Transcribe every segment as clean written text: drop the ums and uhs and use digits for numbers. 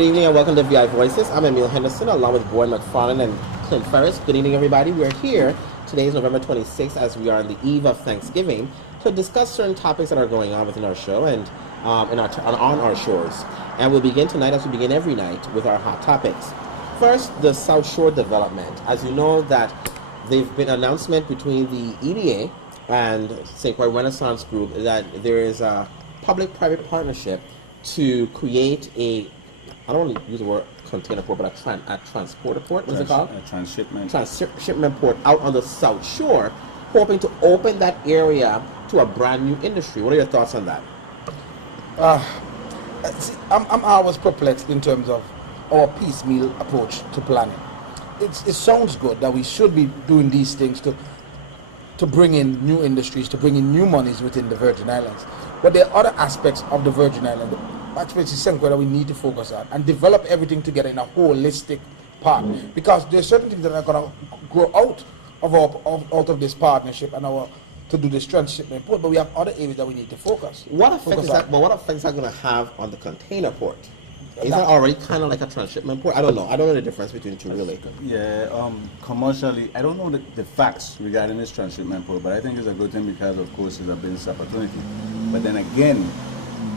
Good evening and welcome to ViVoices. I'm Emil Henderson along with Boyd McFarlane and Clint Ferris. Good evening, everybody. We're here. Today is November 26th as we are on the eve of Thanksgiving to discuss certain topics that are going on within our show and on our shores. And we'll begin tonight as we begin every night with our hot topics. First, the South Shore development. As you know that there've been an announcement between the EDA and St. Croix Renaissance Group that there is a public-private partnership to create I don't want to use the word container port, but a transporter port. What's it called? A transshipment port out on the South Shore, hoping to open that area to a brand new industry. What are your thoughts on that? I'm always perplexed in terms of our piecemeal approach to planning. It sounds good that we should be doing these things to bring in new industries, to bring in new monies within the Virgin Islands. But there are other aspects of the Virgin Islands, aspects that we need to focus on and develop everything together in a holistic part. Because there are certain things that are going to grow out of this partnership and to do this transshipment port, but we have other areas that we need to focus. What effect is that going to have on the container port? Is that already kind of like a transshipment port? I don't know. I don't know the difference between the two, really. Yeah, commercially, I don't know the facts regarding this transshipment port, but I think it's a good thing because, of course, it's a business opportunity. But then again,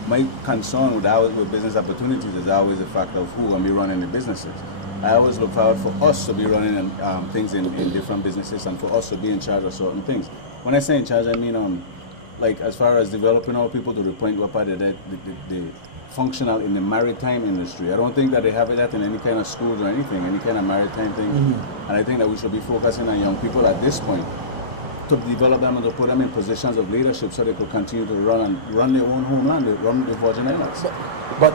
my concern with business opportunities is always the fact of who will be running the businesses. I always look forward for us to be running things in different businesses and for us to be in charge of certain things. When I say in charge, I mean like as far as developing our people to the point where they functional in the maritime industry. I don't think that they have that in any kind of schools or anything, any kind of maritime thing. Mm-hmm. And I think that we should be focusing on young people at this point to develop them and to put them in positions of leadership so they could continue to run their own homeland, run the Virgin Islands. But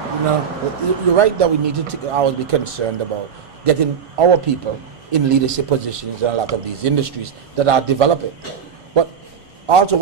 you're right that we need to always be concerned about getting our people in leadership positions in a lot of these industries that are developing. But also,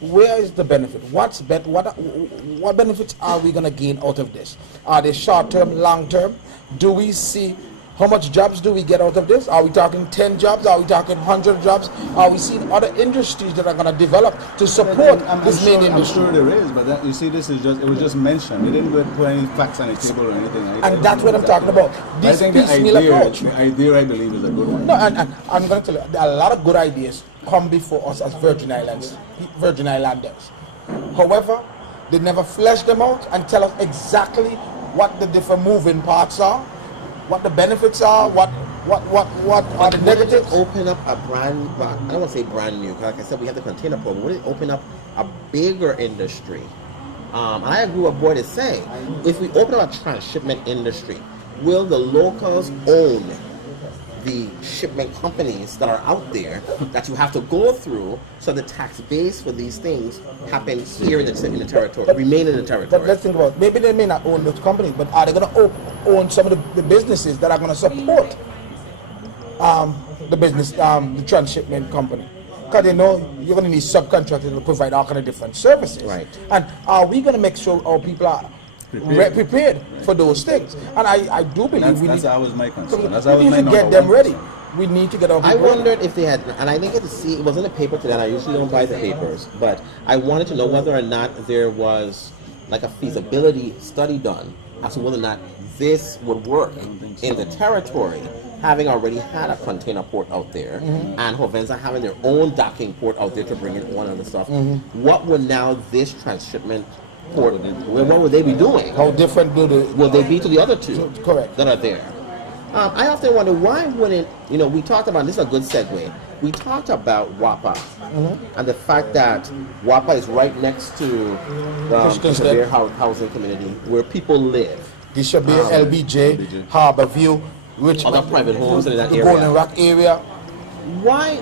where is the benefit? What benefits are we going to gain out of this? Are they short-term, long-term? Do we see how much jobs do we get out of this? Are we talking 10 jobs? Are we talking 100 jobs? Are we seeing other industries that are going to develop to support this main industry? I'm sure there is, but you see, it was just mentioned. They didn't put any facts on the table or anything. And that's what I'm talking about. This piecemeal approach. The idea, I believe, is a good one. No, and I'm going to tell you, there are a lot of good ideas come before us as Virgin Islanders. However, they never flesh them out and tell us exactly what the different moving parts are, what the benefits are, what are the negatives. Open up a brand, I don't want to say brand new, because like I said, we have the container port, but would it open up a bigger industry? And I agree with what Boyd is saying. If we open up a transshipment industry, will the locals own the shipment companies that are out there that you have to go through so the tax base for these things happens here in the territory, remain in the territory? But let's think about it. Maybe they may not own those companies, but are they going to own some of the businesses that are going to support the business, the transshipment company? Because they know you're going to need subcontractors to provide all kind of different services. Right. And are we going to make sure our people are prepared for those things? And I do believe that's always my concern. We need to get them ready. We need to get our people I wondered if they had, and I didn't get to see, it was in the paper today, and I usually don't buy the papers, but I wanted to know whether or not there was like a feasibility study done as to whether or not this would work in the territory, having already had a container port out there, and Hovenza having their own docking port out there to bring in all other stuff. What would now this transshipment port, what would they be doing? How different will they be to the other two correct that are there? I often wonder why wouldn't, we talked about, this is a good segue, we talked about WAPA and the fact that WAPA is right next to the housing community where people live. This should be LBJ, Harbour View, Richmond, other private homes in that the area. Golden Rock area. Why,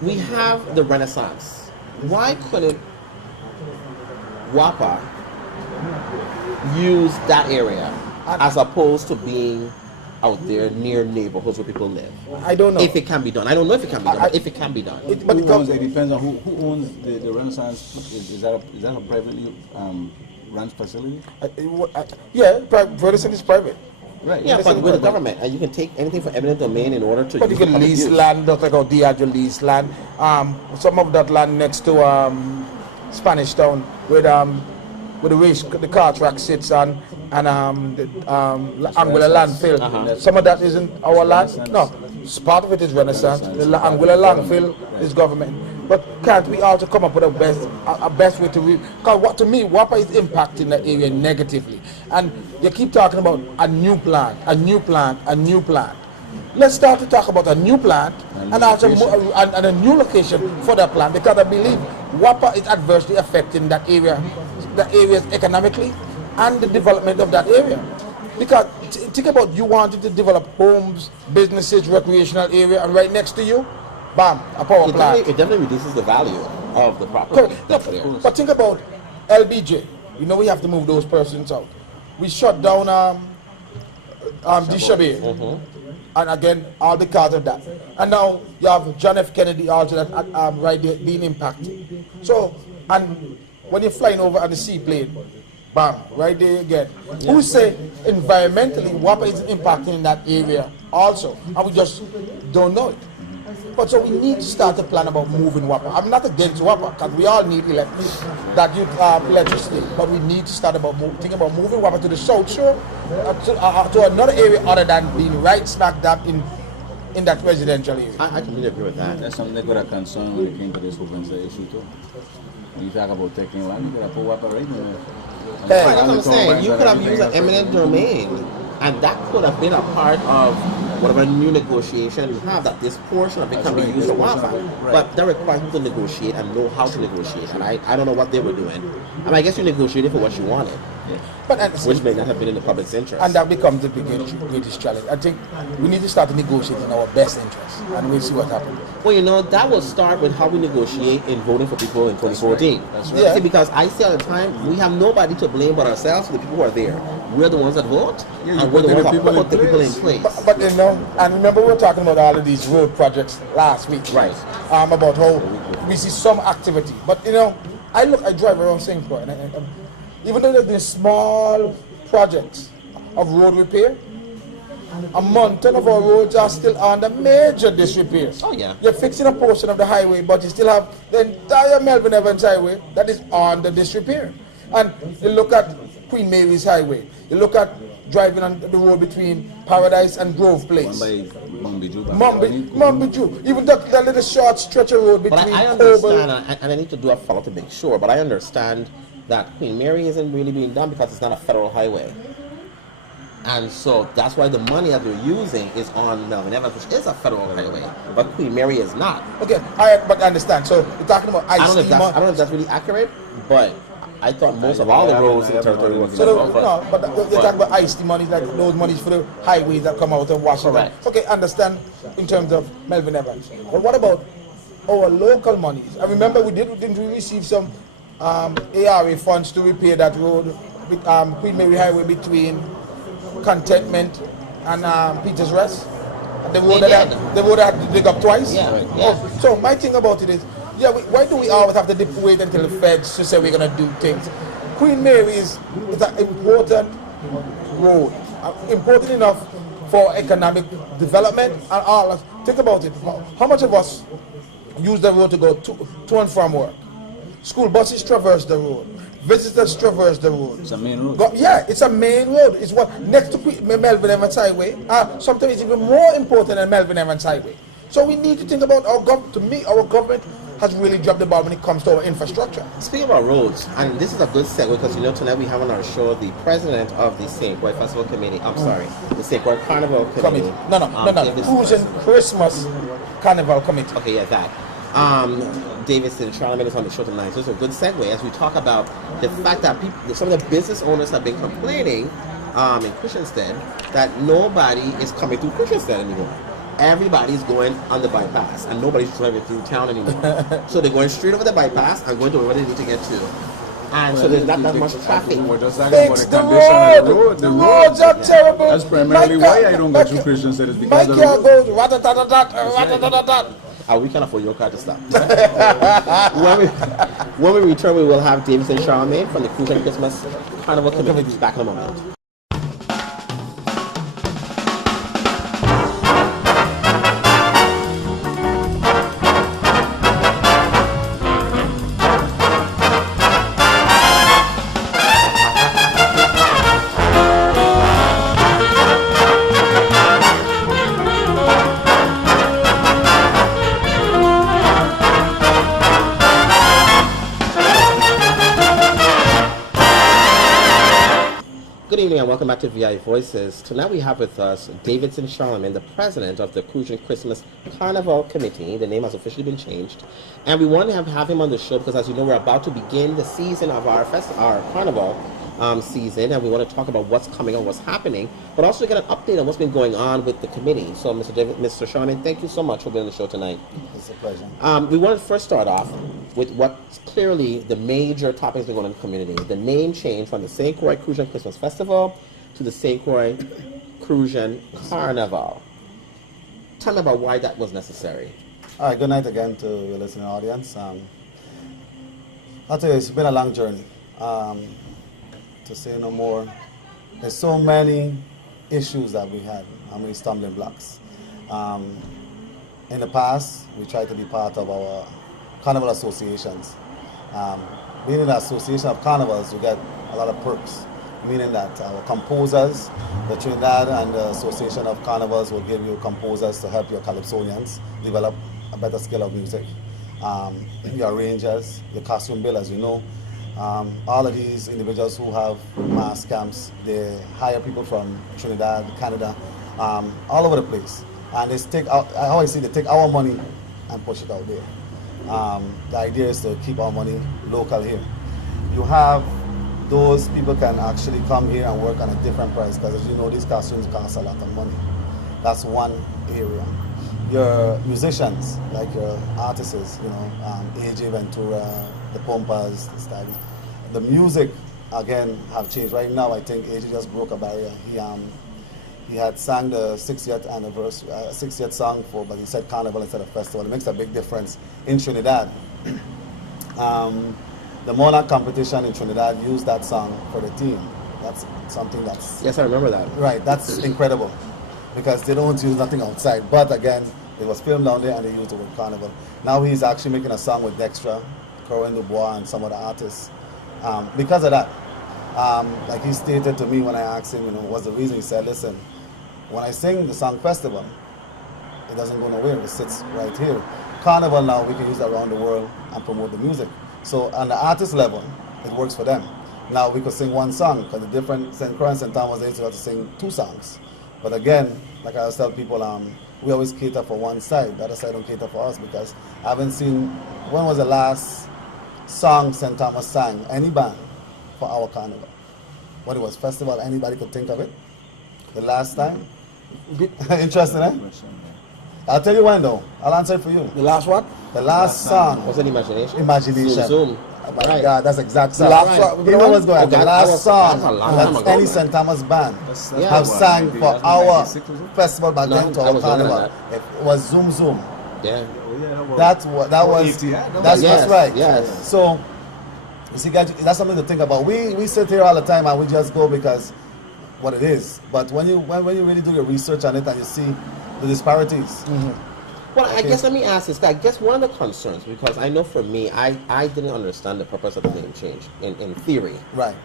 we have the Renaissance, why couldn't WAPA use that area as opposed to being out there near neighborhoods where people live? I don't know if it can be done. I don't know if it can be done, but if it can be done. It depends on who owns the Renaissance. Is that a privately run facility? Yeah, Renaissance is private. Right. Yeah, but with the government, and you can take anything from eminent domain in order to. But you can lease land, just like how Diageo lease land. Some of that land next to Spanish Town, with where the car track sits on, and the Anguilla landfill. Some of that isn't our land. No, part of it is Renaissance. The Anguilla landfill is government. But can't we also come up with a best way to because what to me, WAPA is impacting the area negatively. And you keep talking about a new plant, a new plant, a new plant. Let's start to talk about a new plant and a new location for that plant, because I believe WAPA is adversely affecting that area, the areas economically and the development of that area. Because think about you wanting to develop homes, businesses, recreational area, and right next to you, bam, a power plant. It definitely reduces the value of the property. But think about LBJ. You know we have to move those persons out. We shut down Dishabir. And again, all because of that. And now you have John F. Kennedy also that right there being impacted. So, and when you're flying over on the seaplane, bam, right there again. Yeah. Who say environmentally WAPA is impacting in that area also, and we just don't know it. But so we need to start to plan about moving WAPA. I'm not against WAPA because we all need electricity, but we need to start thinking about moving WAPA to the South Shore, to another area other than being right smack dab in that residential area. I completely agree with that. That's something that got a concern when it came to this whole issue too. When you talk about taking land, you got to put WAPA right there. That's what I'm saying. You could have used an eminent domain, and that could have been a part of whatever new negotiation you have, that this portion of it can be used for WAPA. Right. But that requires you to negotiate and know how to negotiate. And I don't know what they were doing. I mean, I guess you negotiated for what you wanted, which may not have been in the public's interest. And that becomes the greatest challenge. I think we need to start to negotiate in our best interest, and we'll see what happens. Well, you know, that will start with how we negotiate in voting for people in 2014. That's right. Yeah. See, because I say all the time, we have nobody to blame but ourselves, the people who are there. We're the ones that vote, and we're the ones that put the people in place. But you know, and remember we were talking about all of these road projects last week. Right. About how we see some activity. But you know, I drive around St. Croix, and even though there's these small projects of road repair, a mountain of our roads are still under major disrepair. Oh yeah. You're fixing a portion of the highway, but you still have the entire Melvin Evans Highway that is under disrepair. And you look at Queen Mary's Highway. You look at driving on the road between Paradise and Grove Place. Mumbiju. Even that little short stretch of road between. But I understand, and I need to do a follow to make sure, but I understand that Queen Mary isn't really being done because it's not a federal highway. And so that's why the money that they're using is on Melvin Evans, which is a federal highway, but Queen Mary is not. Okay, but I understand. So you're talking about I don't know if that's really accurate, but I thought most of all the roads in the territory was but you're talking about ICE money, like those monies for the highways that come out of Washington. Correct. Okay, understand in terms of Melvin Evans. But what about our local monies? I remember didn't we receive some ARA funds to repair that road, Queen Mary Highway between Contentment and Peter's Rest? The road that had to dig up twice? Yeah. Right. Oh, so my thing about it is, why do we always have to wait until the feds to say we're going to do things? Queen Mary is an important road, important enough for economic development and all. Think about it. How much of us use the road to go to and from work? School buses traverse the road. Visitors traverse the road. It's a main road. It's a main road. It's what next to Melvin Evans Highway. Sometimes it's even more important than Melvin Evans Highway. So we need to think about our government. To me, our government has really dropped the ball when it comes to our infrastructure. Speaking about roads, and this is a good segue because tonight we have on our show the president of the St. Croix Festival Committee. The St. Croix Carnival Committee. No. Crucian Christmas Carnival Committee. Okay, yeah, that. David Charlemagne is on the show tonight. So it's a good segue as we talk about the fact that some of the business owners have been complaining in Crucianstead that nobody is coming through Crucianstead anymore. Everybody's going on the bypass and nobody's driving through town anymore. So they're going straight over the bypass and going to wherever they need to get to. And so there's not that much traffic. We're just talking about the condition of the road. The roads are terrible. That's primarily why I don't go through Crucianstead, is because of the road. My car goes rat-a-tat-a-tat. We can afford your car to stop. when we return, we will have David Charlemagne from the Crucian Christmas Carnival Committee back in a moment. and welcome back to ViVoices. Tonight we have with us David Charlemagne, the president of the Crucian Christmas Carnival Committee. The name has officially been changed. And we want to have him on the show because, as you know, we're about to begin the season of our Carnival season, and we want to talk about what's coming on, what's happening, but also get an update on what's been going on with the committee. So, Mr. Charlemagne, thank you so much for being on the show tonight. It's a pleasure. We want to first start off with what's clearly the major topics that are going on in the community. The name change from the St. Croix Crucian Christmas Festival to the St. Croix Crucian Carnival. Tell me about why that was necessary. All right, good night again to your listening audience. I'll tell you, it's been a long journey. To say no more, there's so many issues that we had, how many stumbling blocks. In the past, we tried to be part of our carnival associations. Being in the association of carnivals, we get a lot of perks, meaning that our composers, the Trinidad and the Association of Carnivals will give you composers to help your calypsonians develop a better skill of music. Your arrangers, your costume billers, you know. All of these individuals who have mass camps, they hire people from Trinidad, Canada, all over the place. And they take out, how I see, they take our money and push it out there. The idea is to keep our money local here. You have those people can actually come here and work on a different price because, as you know, these costumes cost a lot of money. That's one area. Your musicians, like your artists, you know, AJ Ventura, the Pompas, the Stylists. The music, again, have changed. Right now, I think AJ just broke a barrier. He had sang the 60th anniversary, 60th song but he said Carnival instead of Festival. It makes a big difference in Trinidad. The Monarch competition in Trinidad used that song for the team. That's something that's... Yes, I remember that. Right, that's incredible because they don't use nothing outside. But again, it was filmed down there and they used the word Carnival. Now he's actually making a song with Dextra, Corinne Dubois, and some other artists. Because of that, like he stated to me when I asked him, you know, what's the reason, he said, listen, when I sing the song Festival, it doesn't go nowhere, it sits right here. Carnival now, we can use it around the world and promote the music. So on the artist level, it works for them. Now we could sing one song, because the different St. Croix and St. Thomas, they used to have to sing two songs. But again, like I always tell people, we always cater for one side. The other side don't cater for us because I haven't seen, when was the last song St. Thomas sang, any band, for our carnival? What it was, festival, anybody could think of it? The last time? Interesting, eh? I'll tell you when though. I'll answer it for you. The last what? The last song. Was it Imagination? Imagination. Zoom. Oh my Right. God, that's exact song. Last song. You know what's going on? Okay, The that last was song a long time that ago, any man. St. Thomas band Yeah. have sang for our festival back No, then to I our was younger than carnival. It was Zoom Zoom. Yeah. That's Yes, right. yes. So, you see, guys, that's something to think about. We sit here all the time and we just go because what it is. But when you really do your research on it and you see the disparities. Well, I guess let me ask this. I guess one of the concerns, because I know for me, I didn't understand the purpose of the name change in theory. Right.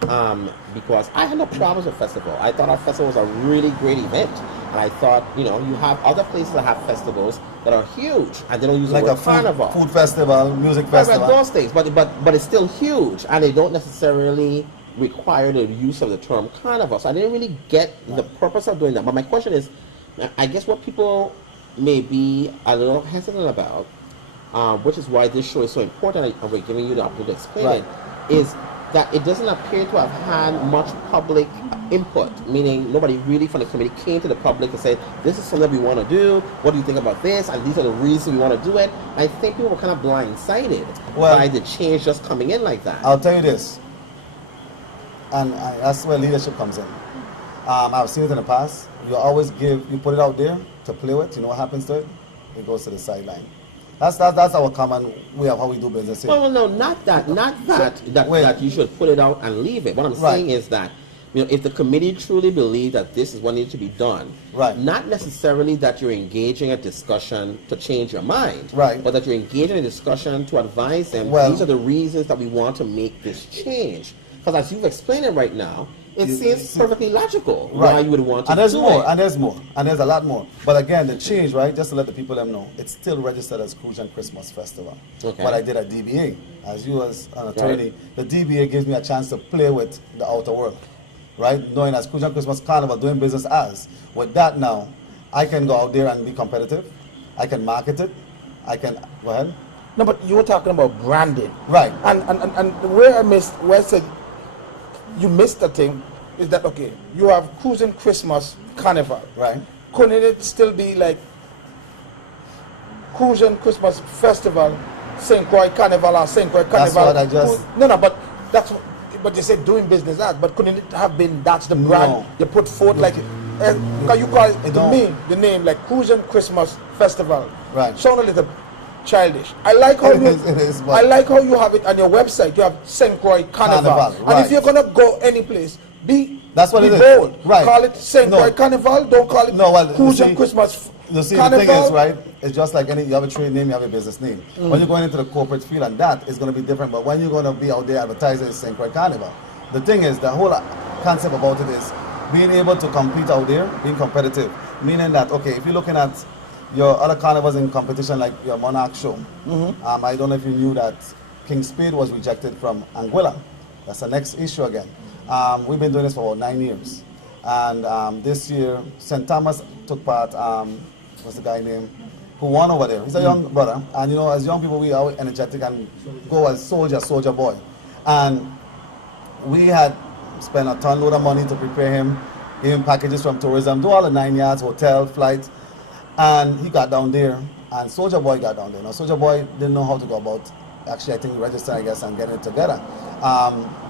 Because I had no problems with festival. I thought our festival was a really great event. And I thought, you know, you have other places that have festivals that are huge and they don't use Like the a word carnival. food festival, music Right, festival. those things, but it's still huge, and they don't necessarily require the use of the term carnival. So I didn't really get the purpose of doing that. But my question is, I guess what people may be a little hesitant about, which is why this show is so important, and we're giving you the opportunity to explain Right. it, is that it doesn't appear to have had much public input, meaning nobody really from the committee came to the public and said, this is something we want to do, what do you think about this, and these are the reasons we want to do it. I think people were kind of blindsided by the change just coming in like that. I'll tell you this, and that's where leadership comes in. I've seen it in the past. You always you put it out there to play with. You know what happens to it? It goes to the sideline. That's our common way of how we do business here. Well, no, not that you should put it out and leave it. What I'm saying is that, you know, if the committee truly believes that this is what needs to be done, not necessarily that you're engaging a discussion to change your mind, but that you're engaging a discussion to advise them, these are the reasons that we want to make this change. Because as you've explained it right now, it seems perfectly logical why you would want to do it. And there's more, and there's a lot more. But again, the change, right, just to let the people them know, it's still registered as Crucian Christmas Festival. Okay. What I did at DBA, as you as an attorney, the DBA gives me a chance to play with the outer world. right? Knowing as Crucian Christmas Carnival, doing business as. With that now, I can go out there and be competitive. I can market it. I can, go ahead. No, but you were talking about branding. Right. And where I said you missed the thing is that, okay, you have Crucian Christmas Carnival. Right. Couldn't it still be like Crucian Christmas Festival, St. Croix Carnival or St. Croix Carnival? That's what I just... No, but that's what, but you said doing business as, but couldn't it have been that's the brand No. you put forth like, you call it, to me, the name like Crucian Christmas Festival. Right. Sound a little childish. I like how It is, but- I like how you have it on your website. You have St. Croix Carnival. Carnival, And if right. you're gonna go any place, That's what be it is. bold. Right. Call it St. No. Croix Carnival. Don't call it No, well, you Crucian see- Christmas You see, Carnival. the thing is, right, it's just like any, you have a trade name, you have a business name. When you're going into the corporate field and that is going to be different, but when you're going to be out there advertising it's St. Croix Carnival, the thing is, the whole concept about it is being able to compete out there, being competitive, meaning that, okay, if you're looking at your other carnivals in competition like your Monarch show, I don't know if you knew that King Spade was rejected from Anguilla. That's the next issue again. We've been doing this for about 9 years. And this year, St. Thomas took part, what's the guy name, who won over there. He's a young brother. And you know, as young people, we are energetic and go as soldier boy. And we had spent a ton load of money to prepare him, give him packages from tourism, do all the 9 yards, hotel, flights. And he got down there, and Soldier Boy got down there. Now, Soldier Boy didn't know how to go about, actually, I think, registering, I guess, and getting it together.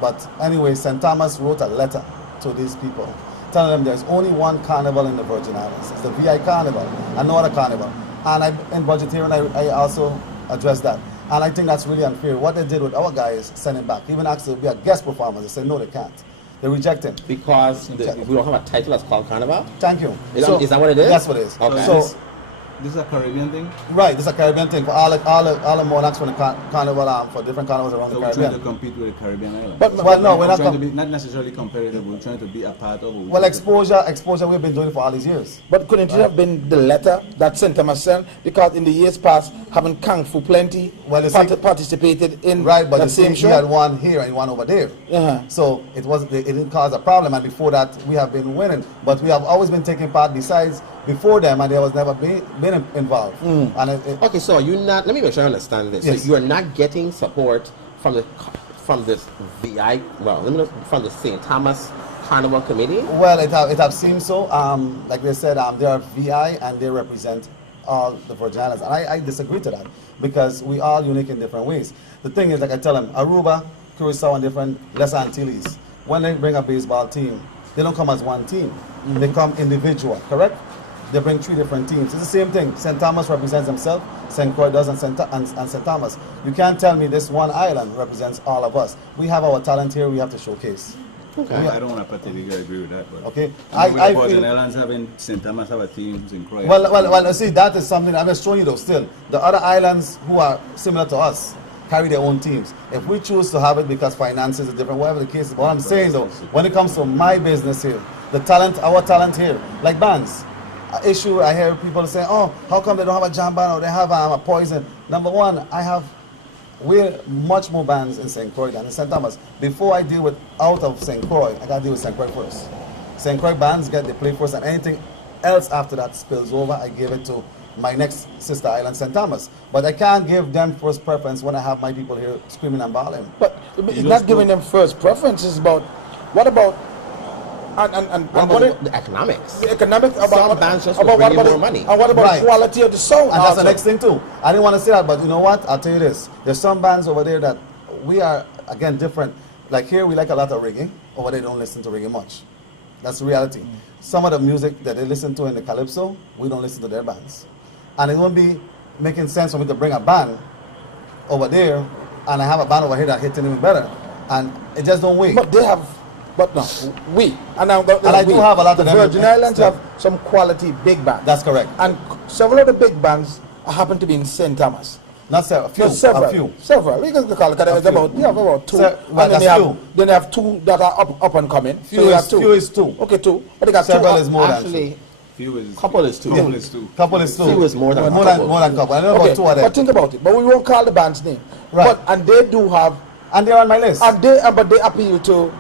But anyway, St. Thomas wrote a letter to these people, telling them there's only one carnival in the Virgin Islands. It's the VI Carnival, and no other carnival. And in budgeteering, I also addressed that. And I think that's really unfair. What they did with our guys, send it back. Even asked to be a guest performer. They said, no, they can't. They reject him. Because we don't have a title that's called Carnival? Thank you. Is that what it is? That's what it is. Okay. So, This is a Caribbean thing? right, this is a Caribbean thing for all the monarchs for the carnival, for different carnivals around So the we're trying to Caribbean. compete with the Caribbean islands. But Well, no, we're not. trying to be not necessarily competitive, we're trying to be a part of it. Well, exposure, we've been doing it for all these years. But couldn't it have been the letter that St. Thomas sent? Because in the years past, having Kung Fu Plenty Well, you see- participated in Right, but that the same same he had show. one here and one over there. Uh-huh. So it didn't cause a problem, and before that we have been winning. But we have always been taking part besides before them, and there was never been involved. And Okay, so you're not. Let me make sure I understand this. Yes. So you're not getting support from this VI. Well, let me know, from the St. Thomas Carnival Committee. well, it have seemed so. Like they said, they are VI and they represent all the Virgin Islands, and I disagree to that because we are unique in different ways. The thing is, like I tell them, Aruba, Curacao, and different Lesser Antilles, when they bring a baseball team, they don't come as one team. They come individual, correct? They bring 3 different teams. It's the same thing. St. Thomas represents himself, St. Croix does, and St. Thomas. You can't tell me this one island represents all of us. We have our talent here, we have to showcase. Okay. I don't want to particularly agree with that. But Okay? I feel- Virgin Islands having St. Thomas have a team in Croix. Well, see, that is something I'm just showing you though still. The other islands who are similar to us carry their own teams. If we choose to have it because finances are different, whatever the case is, what I'm saying though, when it comes to my business here, our talent here, like bands, issue I hear people say, oh, how come they don't have a jam band or they have a Poison? Number one, we're much more bands in St. Croix than in St. Thomas. Before I deal with out of St. Croix, I gotta deal with St. Croix first. St. Croix bands get the play first, and anything else after that spills over, I give it to my next sister island, St. Thomas. But I can't give them first preference when I have my people here screaming and bawling. But it's not giving them first preference. It's about what about What about the economics? the economics about Some bands just will about bring you what more about money. and what about Right. the quality of the sound? And that's the also? next thing too. I didn't want to say that, but you know what? I'll tell you this. There's some bands over there that we are, again, different. Like here, we like a lot of reggae. Over there, they don't listen to reggae much. That's the reality. Some of the music that they listen to in the Calypso, we don't listen to their bands. And it won't be making sense for me to bring a band over there, and I have a band over here that hitting even better. And it just don't work. But they have, but no, we and I do have a lot of the them Virgin in- Islands still. have some quality big bands. That's correct. And several of the big bands happen to be in St. Thomas. Not several, a few. No, several. A few. Several. We can call it. It's few. about, you have about 2. Right, and then that's they have, few. then they have 2 that are up and coming. Few so you is- have 2. few is 2. Okay, 2. But they got Several 2. is more than Actually, Few is couple is 2. Couple is 2. Couple is 2. Few is more than more couple. More than couple. I know Okay, about 2 of them. but think about it. But we won't call the band's name. Right. And they do have, And they're on my list. but they appeal to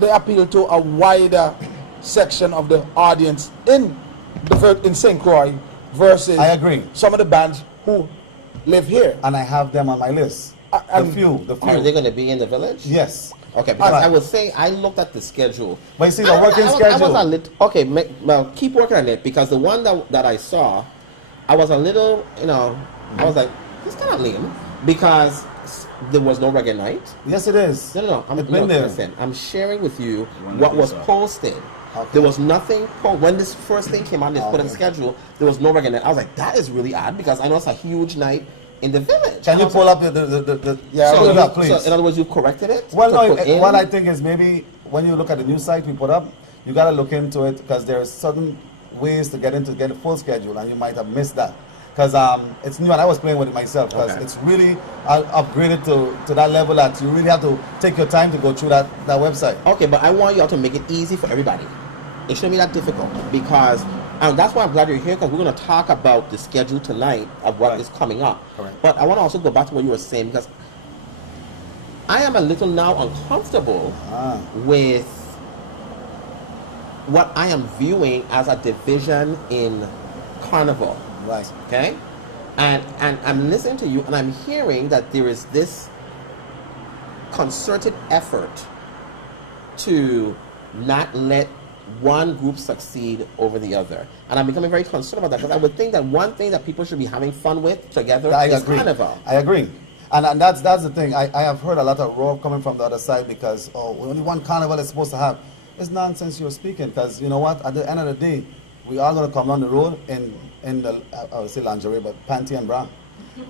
they appeal to a wider section of the audience in St. Croix versus I agree. some of the bands who live here. And I have them on my list. The and- few. Are they going to be in the village? Yes. Okay, because Right. I was saying I looked at the schedule. But you see, the I working was schedule. a little, okay, well, keep working on it because the one that I saw, I was a little, I was like, it's kind of lame because there was no reggae night. Yes, it is. No. It's been there. Listen, I'm sharing with you One what that was we saw. posted. Okay. There was nothing when this first thing came out. They put in the Okay. schedule. There was no reggae night. I was like, that is really odd because I know it's a huge night in the village. Can And I you was pull like, up the Yeah, pull So, it up, please? so in other words, you corrected it. Well, to no, put in? what I think is maybe when you look at the new site we put up, you got to look into it because there are certain ways to get a full schedule, and you might have missed that. Because it's new, and I was playing with it myself because Okay. it's really upgraded to that level that you really have to take your time to go through that website. Okay, but I want y'all to make it easy for everybody. It shouldn't be that difficult because, and that's why I'm glad you're here because we're going to talk about the schedule tonight of what Right. is coming up. Correct. But I want to also go back to what you were saying because I am a little now uncomfortable with what I am viewing as a division in Carnival. Right. Okay? And I'm listening to you and I'm hearing that there is this concerted effort to not let one group succeed over the other. And I'm becoming very concerned about that because I would think that one thing that people should be having fun with together I is agree. Carnival. I agree. And that's the thing. I have heard a lot of roar coming from the other side because, only one carnival is supposed to have. It's nonsense you're speaking because, you know what, at the end of the day, we are going to come on the road in the, I would say lingerie, but panty and bra.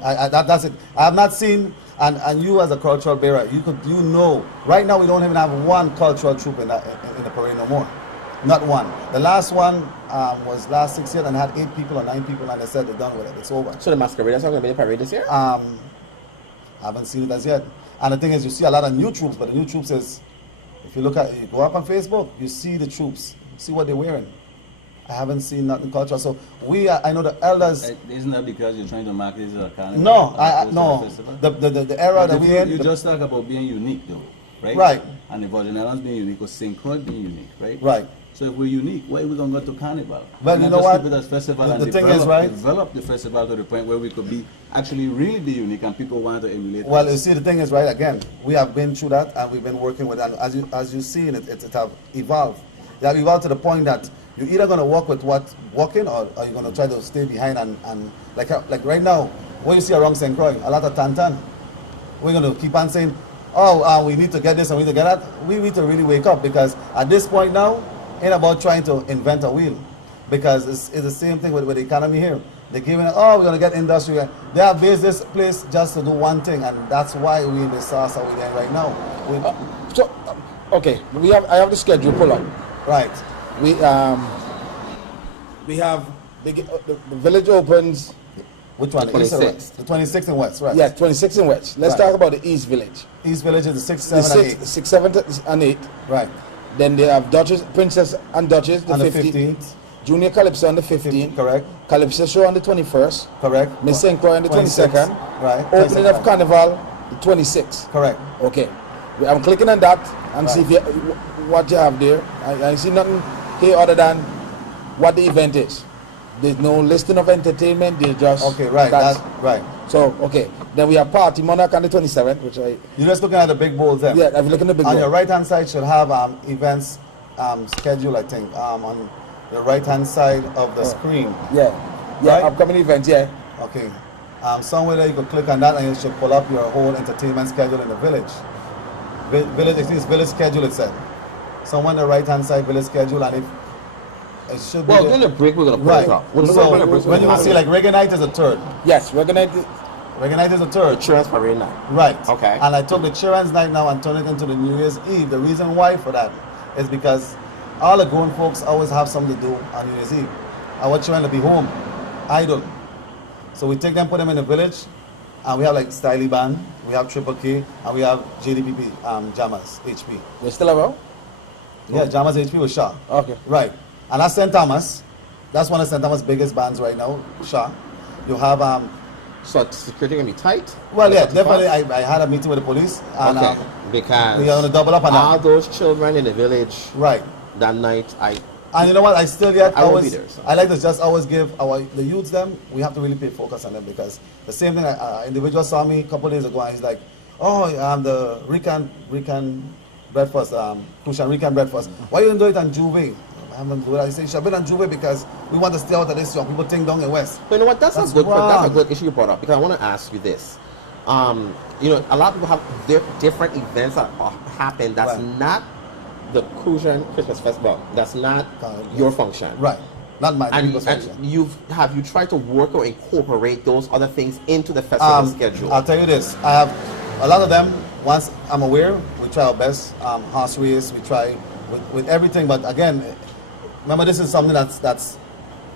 That's it. I have not seen, and you as a cultural bearer, you know, right now we don't even have one cultural troupe in the parade no more. Not one. The last one was last 6 years and had 8 people or 9 people, and they said they're done with it. It's over. So the masqueraders are going to be in the parade this year? I haven't seen it as yet. And the thing is, you see a lot of new troops, but the new troops is, if you go up on Facebook, you see the troops, see what they're wearing. I haven't seen nothing cultural. So I know the elders. Isn't that because you're trying to market this as a carnival? No, No. the era that we're in. You just talk about being unique, though, right? Right. And the Virgin Islands being unique, or St. Croix being unique, right? Right. So if we're unique, why are we going to go to Carnival? Well, Why you not know just what? keep it as festival The and thing is, right? develop the festival to the point where we could be actually really be unique and people want to emulate Well, us. you see, the thing is, right, again, we have been through that and we've been working with it. And as you see, it have evolved. They have evolved to the point that you're either going to work with what's working or you're going to try to stay behind and like right now, what you see around St. Croix, a lot of tantan. We're going to keep on saying, we need to get this and we need to get that. We need to really wake up because at this point now, ain't about trying to invent a wheel because it's the same thing with the economy here. They're giving it, we're going to get industry. They have based this place just to do one thing, and that's why we're in the sauce that we're in right now. I have the schedule pull up. Right. We have the village opens. Which one? The East or 26th. West? The 26th and West, right? Yeah, 26 in West. Let's Right. talk about the East Village. East Village is the 6th, 7th, The and 8th. 6th, 7th, and 8th. Right. Then they have Duchess, Princess and Duchess, the On the 15th. 15th. Junior Calypso on the 15th. Correct. Calypso show on the 21st. Correct. Miss St. Croix on the 22nd. Right. Opening 22nd. of Carnival, the 26th. Correct. Okay. I'm clicking on that and Right. see if what you have there. I see nothing here other than what the event is. There's no listing of entertainment. There's just Okay, right. that's- That's right. So, okay. Then we have Party Monarch on the 27th, which You're just looking at the big bowls there. yeah, I'm looking at the big On one. your right hand side should have events schedule, I think. On the right hand side of the screen. Yeah. Yeah, Right? upcoming events, yeah. Okay. Somewhere there you can click on that and it should pull up your whole entertainment schedule in the village. Village schedule, it said. Somewhere on the right hand side, village schedule, and it should be. Well, the- during the break, we're going to put right. it up. We're So gonna put it when you up. see like reggae night is a third. Yes, we're gonna Reggae night is a third. Children's parade night. Right. Okay. And I took the children's night now and turned it into the New Year's Eve. The reason why for that is because all the grown folks always have something to do on New Year's Eve. Our children to be home, idle. So we take them, put them in the village, and we have like Styly Band, we have Triple K, and we have JDPP, Jammers, HP. We're still around? Yeah, Jammers HP was Shaw. Okay. Right. And that's St. Thomas. That's one of St. Thomas' biggest bands right now, Shaw. You have So security can be tight? Well, yeah, definitely. I had a meeting with the police, and Okay, because we are going to double up on all that. those children in the village Right. that night, And you know what? I still yet I won't always, be there, so. I like to just always give the youths them. We have to really pay focus on them, because the same thing. Individual saw me a couple days ago, and he's like, "Oh, I'm the Rican breakfast, Crucian Rican breakfast. Why you don't do it on Juve?" I haven't do it. I say, "You should have been on Juve because we want to stay out of this young people thing down in West." But you know what? That's a wrong. good issue you brought up, because I want to ask you this. You know, a lot of people have different events that happen. That's Right. not the Crucian Christmas Festival. That's not your function. Right. Not my people's And function. have you tried to work or incorporate those other things into the festival schedule? I'll tell you this. I have a lot of them. Once I'm aware, we try our best. Horse race, we try with everything. But again, remember, this is something that's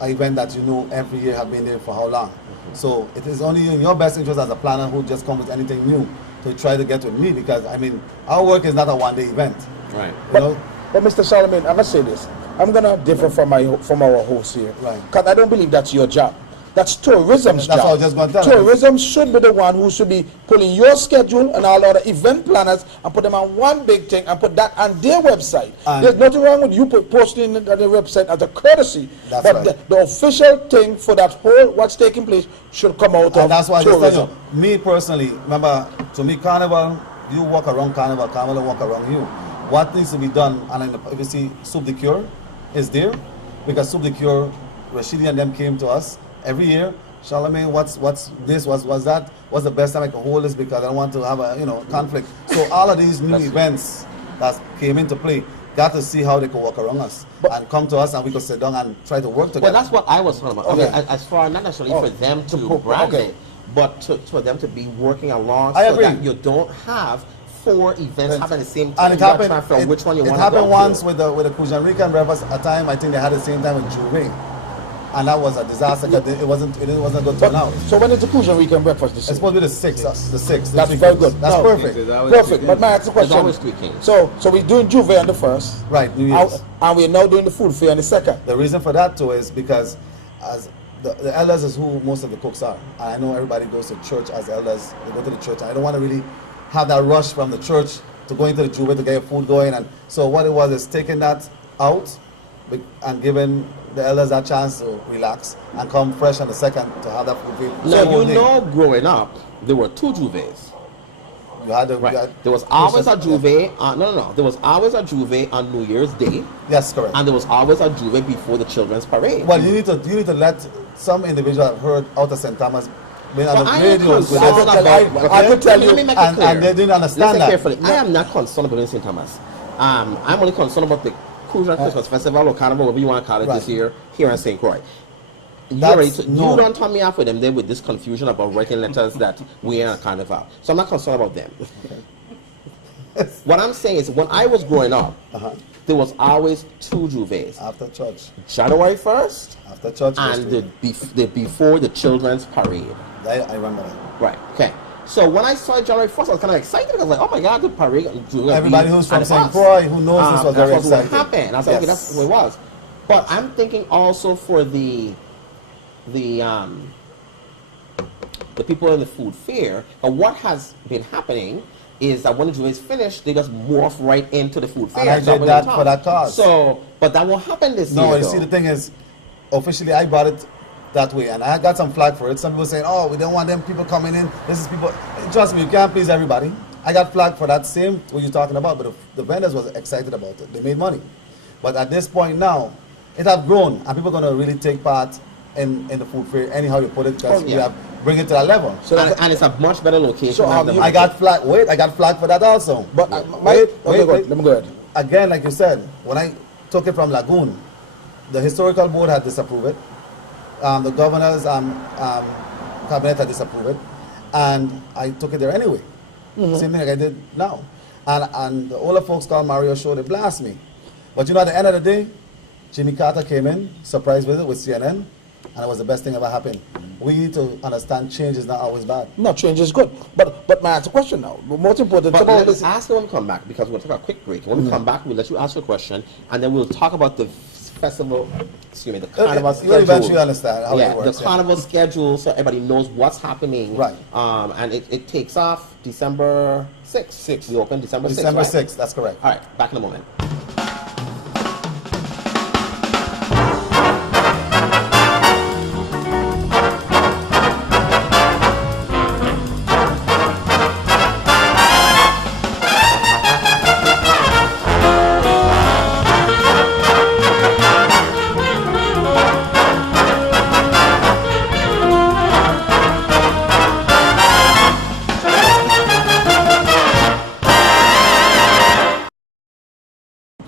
an event that you know every year have been there for how long. So it is only in your best interest as a planner who just come with anything new to try to get with me, because I mean, our work is not a one-day event. Right. You know? But Mr. Charlemagne, I must say this. I'm gonna differ from our host here, Right. because I don't believe that's your job. That's tourism's job. That's what I was just gonna tell you. Tourism should be the one who should be pulling your schedule and all other event planners and put them on one big thing and put that on their website. And there's nothing wrong with you posting it on the website as a courtesy. That's but right. the official thing for that whole what's taking place should come out of And that's why I just tell tourism. you, me personally, remember, to me, Carnival, you walk around Carnival, Carnival will walk around you. What needs to be done, and if you see Soup de Cure is there, because Soup de Cure, Rashidi and them came to us every year. Charlemagne, what's this, what's that, what's the best time I can hold this, because I don't want to have a conflict. So all of these new events that came into play, got to see how they could walk around us and come to us, and we could sit down and try to work together. Well, that's what I was talking about. Okay. I mean, as far not necessarily for them to brand it, but for them to be working along, I so agree. that you don't have 4 events happening at the same time. And it You gotta happened. try to figure out which one you it want to happened go once to. with the Crucian Rican breakfast. A time I think they had the same time with Juve, and that was a disaster. 'Cause it wasn't a good turnout. So when is the Crucian Weekend breakfast this It's year? supposed to be the 6th. The 6th. That's very good. That's No. perfect. Perfect. But may I ask a There's question? always 3 kings. So we're doing Juve on the 1st. Right. New Year's. And we're now doing the food fair on the 2nd. The reason for that too is because as the elders is who most of the cooks are. And I know everybody goes to church as elders. They go to the church. And I don't want to really have that rush from the church to go into the Juve to get your food going. And so what it was is taking that out and giving the elders that chance to relax and come fresh on the 2nd to have that food feel. Now, you know, growing up, there were 2 Juves. You had Right. There was always a Juve. There was always a Juve on New Year's Day, Yes, correct. and there was always a Juve before the children's parade. Well, you need to let some individual have heard out of St. Thomas been on Well, the I am radios with concerned this. about- I could tell Let you, me make it clear. and they didn't understand Listen that. carefully. I am not concerned about St. Thomas. I'm only concerned about the Crucian Christmas Festival or Carnival, whatever you want to call it, Right. this year here in St. Croix. You don't turn me off with them there with this confusion about writing letters that we are a Carnival. So I'm not concerned about them. What I'm saying is, when I was growing up, there was always 2 Juves. After church. January 1st After church. and the before the children's parade. I remember that. Right. Okay. So when I saw January 1st, I was kind of excited. I was like, "Oh my God, the parade!" Everybody who's from St. Croix who knows this was very that's what exciting. happened. I was like, "Okay, that's what it was." But I'm thinking also for the people in the food fair. And what has been happening is that when the Juve is finished, they just morph right into the food fair. And I Stop did it on that top. for that cause. So, but that won't happen this year. No, you though. see, the thing is, officially I brought it that way, and I got some flag for it. Some people saying, "Oh, we don't want them people coming in. This is people." Trust me, you can't please everybody. I got flag for that same what you're talking about, but the vendors was excited about it. They made money, but at this point now, it have grown, and people are gonna really take part in the food fair anyhow you put it, because we have bring it to that level. So and it's a much better location. So, than the I got flag. Wait, I got flag for that also. But wait. let me go ahead. Again, like you said, when I took it from Lagoon, the historical board had disapproved it. The governor's cabinet had disapproved it, and I took it there anyway. Same thing like I did now. And the older folks called Mario Show, they blast me. But you know, at the end of the day, Jimmy Carter came in, surprise visit with CNN, and it was the best thing ever happened. We need to understand change is not always bad. No, change is good. But may I ask a question now? The most important But about let us this. ask you when we come back, because we'll take a quick break. When we come back, we'll let you ask your question, and then we'll talk about the festival, excuse me, the carnival You'll eventually schedule. understand how Yeah, it works. the carnival schedule, so everybody knows what's happening. Right. And it takes off December 6th. We open December 6th. December right? 6th, that's correct. All right, back in a moment.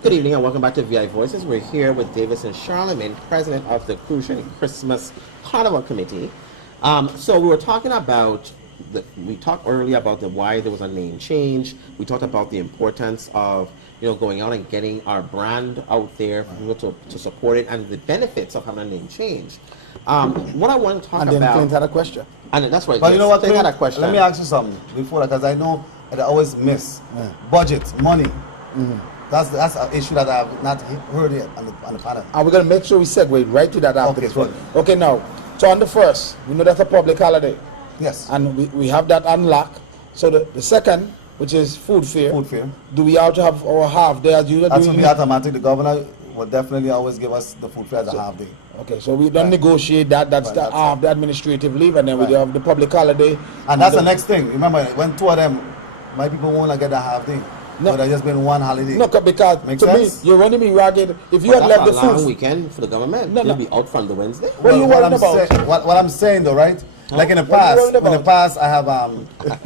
Good evening and welcome back to ViVoices. We're here with David Charlemagne, president of the Crucian Christmas Carnival Committee. So we were talking about, we talked earlier about why there was a name change. We talked about the importance of going out and getting our brand out there for people to support it and the benefits of having a name change. What I want to talk And then about... Clint had a question. And that's right. But you know what, Clint had a Clint? question. Let me ask you something before that, because I know that I always miss budget, money. That's an issue that I have not heard yet on the panel. And we're going to make sure we segue right to that after Okay, this one. good. Okay, now, so on the 1st, we know that's a public holiday. Yes. And we have that unlocked. So the second, which is food fair. Food fair. Do we have to have our half day as usual? That will be automatic. The governor will definitely always give us the food fair as a half day. Okay, so we don't negotiate that. That's Right, the that's half it. the administrative leave, and then we Right. have the public holiday. And that's the next thing. Remember, when two of them, my people won't get a half day. No. So there's just been one holiday. No, because Make to sense? me, you're running me ragged. If you But had that's left a the long food, weekend for the government. No, They'll no. be out from the Wednesday. What are you worried I'm about? what I'm saying though, right? Like in the What are you worried past, about? I have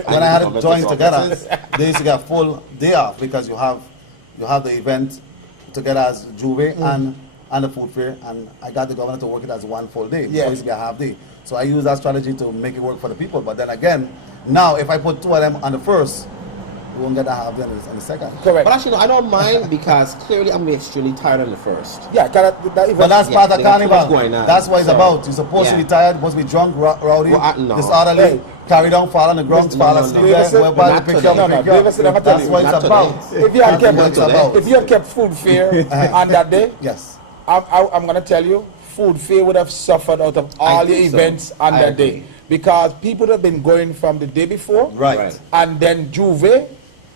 when I had it joined together, they used to get a full day off because you have the event together as Juve and the food fair, and I got the governor to work it as one full day. Yeah. So it used to be a half day. So I use that strategy to make it work for the people. But then again, now if I put two of them on the first, we won't get a half day on the second. correct. But actually, no, I don't mind because clearly I'm going to be extremely tired on the first. Yeah, that event, But that's Yeah, part of they got too Carnival. much going on. That's what it's So, about. You're supposed to be yeah. tired, supposed to be drunk, rowdy, Well, no. disorderly, Hey. carry down, fall on the ground, Listen, fall no, no, asleep no. there, Listen, we're about not to pick today. up, No, no, pick up. listen, I'm gonna tell That's you. what it's Not about. today. if you had Not kept today. if you had kept food fair on that day, Yes. I'm gonna tell you, food fair would have suffered out of all the think so. events on I that agree. day because people have been going from the day before, Right. and then Juve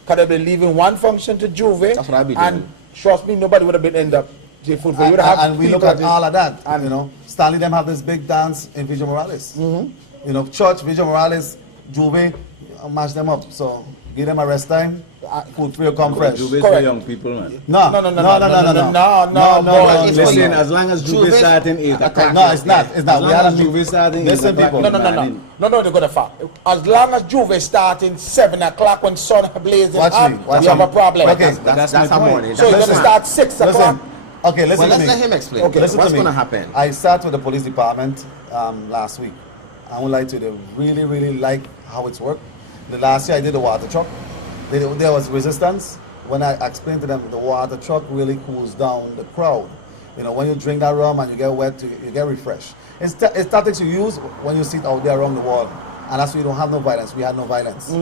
could have been leaving one function to Juve. That's what I'd be And doing. trust me, nobody would have been end up to food fair. You would have And we look people at all of that. and- You know, Stanley them have this big dance in Vigil Morales. You know, Church, Vigil Morales, Juve, match them up. So give them a rest time. Food fair come fresh. Juve Correct. for young people, man. No, No, boy. It's Listen, funny. as long as Juve Juve- starting 8 o'clock. No, it's not. It's not. As We long had as a Juve starting 8 Listen, o'clock. people. No, they got a fact. As long as Juve starting 7 o'clock when sun blazing Watch up, me, watch we have me. a problem. Okay. That's my our point. morning. So you're That's gonna fine. start 6 o'clock. Listen. Okay, listen Well, to me. let's let him explain. Okay, Listen What's to me. going to happen? I sat with the police department last week. I would like to. They really, really like how it's worked. The last year I did the water truck. There was resistance. When I explained to them, the water truck really cools down the crowd. You know, when you drink that rum and you get wet, you get refreshed. It's tactics you use when you sit out there around the wall. And that's why you don't have no violence. We had no violence.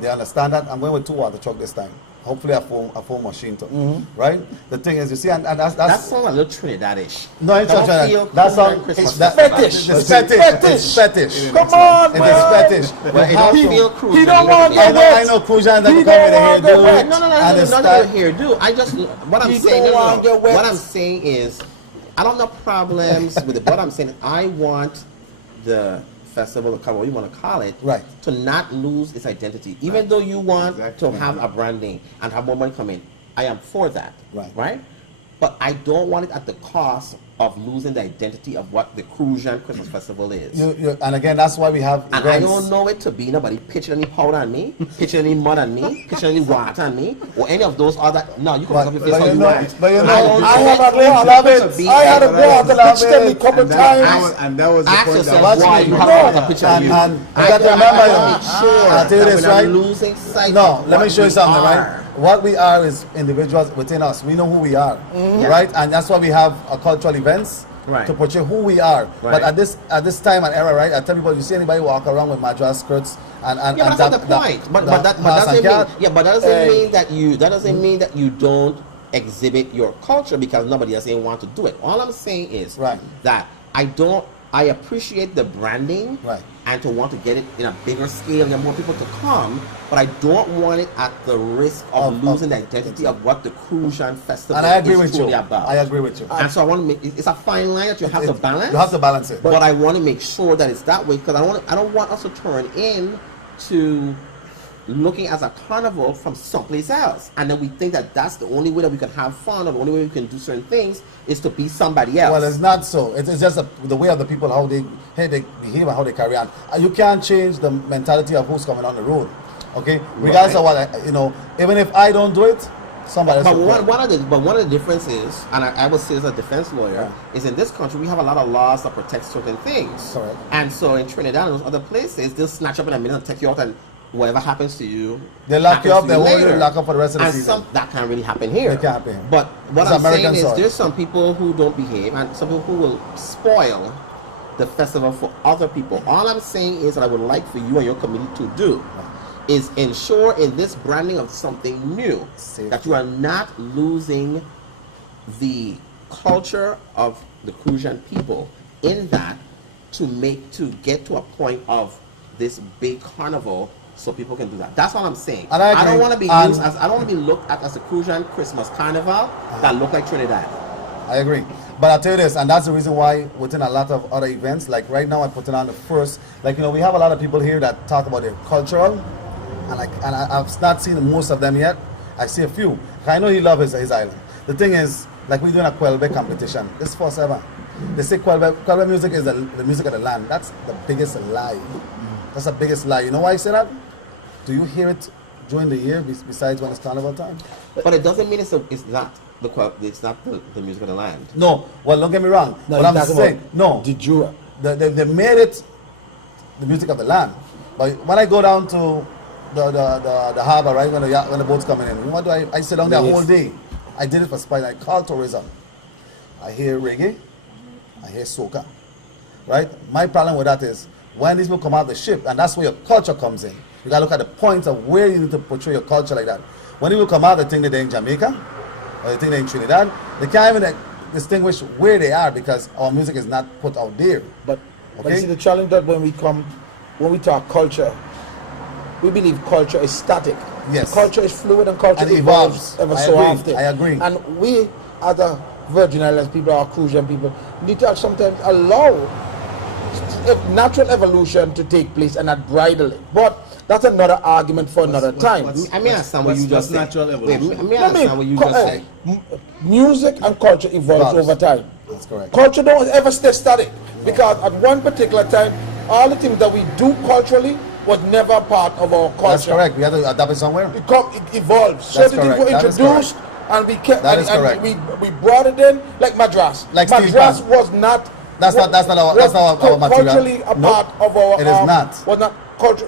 They understand that. I'm going with 2 water truck this time. Hopefully a foam machine too. Right? The thing is, you see, and That that's sounds a little Trinidadish. no, it's not Don't feel that. That's cool all. during Christmas. That, fetish. It's fetish. It's fetish. Come on, It man. is fetish. But it How don't to- feel cruisy. He don't want I no know, wet. I know Crucian that He will come with a don't want no wet. hairdo. No, and nothing the to style. do here. Do I just what I'm He saying? don't No, want your wet. What I'm saying is, I don't have problems with it. What I'm saying, I want the festival, the carnival, you want to call it, Right. to not lose its identity. Even though you want to have a branding and have more money come in, I am for that. Right. But I don't want it at the cost of losing the identity of what the Crucian Christmas Festival is. And again, that's why we have And I events. don't know it to be nobody pitching any powder on me, pitching any mud on me, pitching any water on me, or any of those other. No, you can But- make up your face but how you you know- want. but you know- I don't I know have it a go love to it. be I had a any go of out that. and pitch them a couple times. And that was the Ask point yourself Watch why me. you No. have a picture of And you. you got to remember, make sure I'll tell you that this, when I'm right? losing sight No, of let me what show you we something, are. right? What we are is individuals within us. We know who we are, right? And that's why we have cultural events Right. to portray who we are. Right. But at this time and era, right? I tell people, you see anybody walk around with madras skirts and Yeah, but that's not the point. But that doesn't mean. Yeah, but that doesn't mean that you. That doesn't mean that you don't exhibit your culture because nobody else ain't want to do it. All I'm saying is Right. that I appreciate the branding Right. and to want to get it in a bigger scale and get more people to come, but I don't want it at the risk of losing the identity of what the Crucian Festival And I agree is with truly you. about. I agree with you. And so I want to make it's a fine line that you have to balance. You have to balance it. But I want to make sure that it's that way because I don't want us to turn in to looking as a carnival from someplace else, and then we think that that's the only way that we can have fun or the only way we can do certain things is to be somebody else. Well, it's not so. It's just the way of the people, how they behave and how they carry on. You can't change the mentality of who's coming on the road. Okay, regardless of what even if I don't do it, somebody else. But one of the differences, and I would say as a defense lawyer, is in this country we have a lot of laws that protect certain things. Correct. And so in Trinidad and those other places, they'll snatch up in a minute and take you out, and whatever happens to you, They lock you up. They hold you later. lock up for the rest of the And season. that can't really happen here. It can't happen here. But what It's I'm American saying is, soil. there's some people who don't behave, and some people who will spoil the festival for other people. All I'm saying is, that I would like for you and your committee to do is ensure in this branding of something new that you are not losing the culture of the Crucian people, in that to get to a point of this big carnival so people can do that. That's all I'm saying. And I don't agree. want to be used as, I don't want to be looked at as a Crucian Christmas carnival that look like Trinidad. I agree. But I'll tell you this, and that's the reason why within a lot of other events, like right now I'm putting on the first, we have a lot of people here that talk about their cultural, and I've not seen most of them yet. I see a few. I know he loves his island. The thing is, like we're doing a Kwelbe competition. This first ever. They say Kwelbe music is the music of the land. That's the biggest lie. That's the biggest lie. You know why I say that? Do you hear it during the year besides when it's carnival time? But it doesn't mean it's not the music of the land. No. Well, don't get me wrong. No, But I'm saying, no. Did you? They made it the music of the land. But when I go down to the harbor, right, when the boat's coming in, you know what do I sit down there Yes. whole day. I did it for spite. I call tourism. I hear reggae. I hear soca. Right? My problem with that is when these people come out the ship, and that's where your culture comes in. You gotta look at the point of where you need to portray your culture like that. When people come out, they think that they're in Jamaica, or they think they're in Trinidad. They can't even distinguish where they are because our music is not put out there. But Okay. you see the challenge that when we talk culture, we believe culture is static. Yes. Culture is fluid and culture And evolves evolves. ever I so agree. often. I agree. And we, as a Virgin Islands people, or Crucian people, need to sometimes allow natural evolution to take place and not bridle it. But that's another argument for another time. I may understand what you just said. natural Wait, evolution? I may understand what you just said. Music and culture evolves over time. That's correct. Culture don't ever stay static, because at one particular time, all the things that we do culturally was never part of our culture. That's correct. We have to adapt it somewhere. It evolved. That's Certain things were correct. That is introduced, and we kept, That and, is and correct. we brought it in like Madras. Like Steve Madras Pan. was not. That's not our material. Culturally a Nope. part of our. It is not.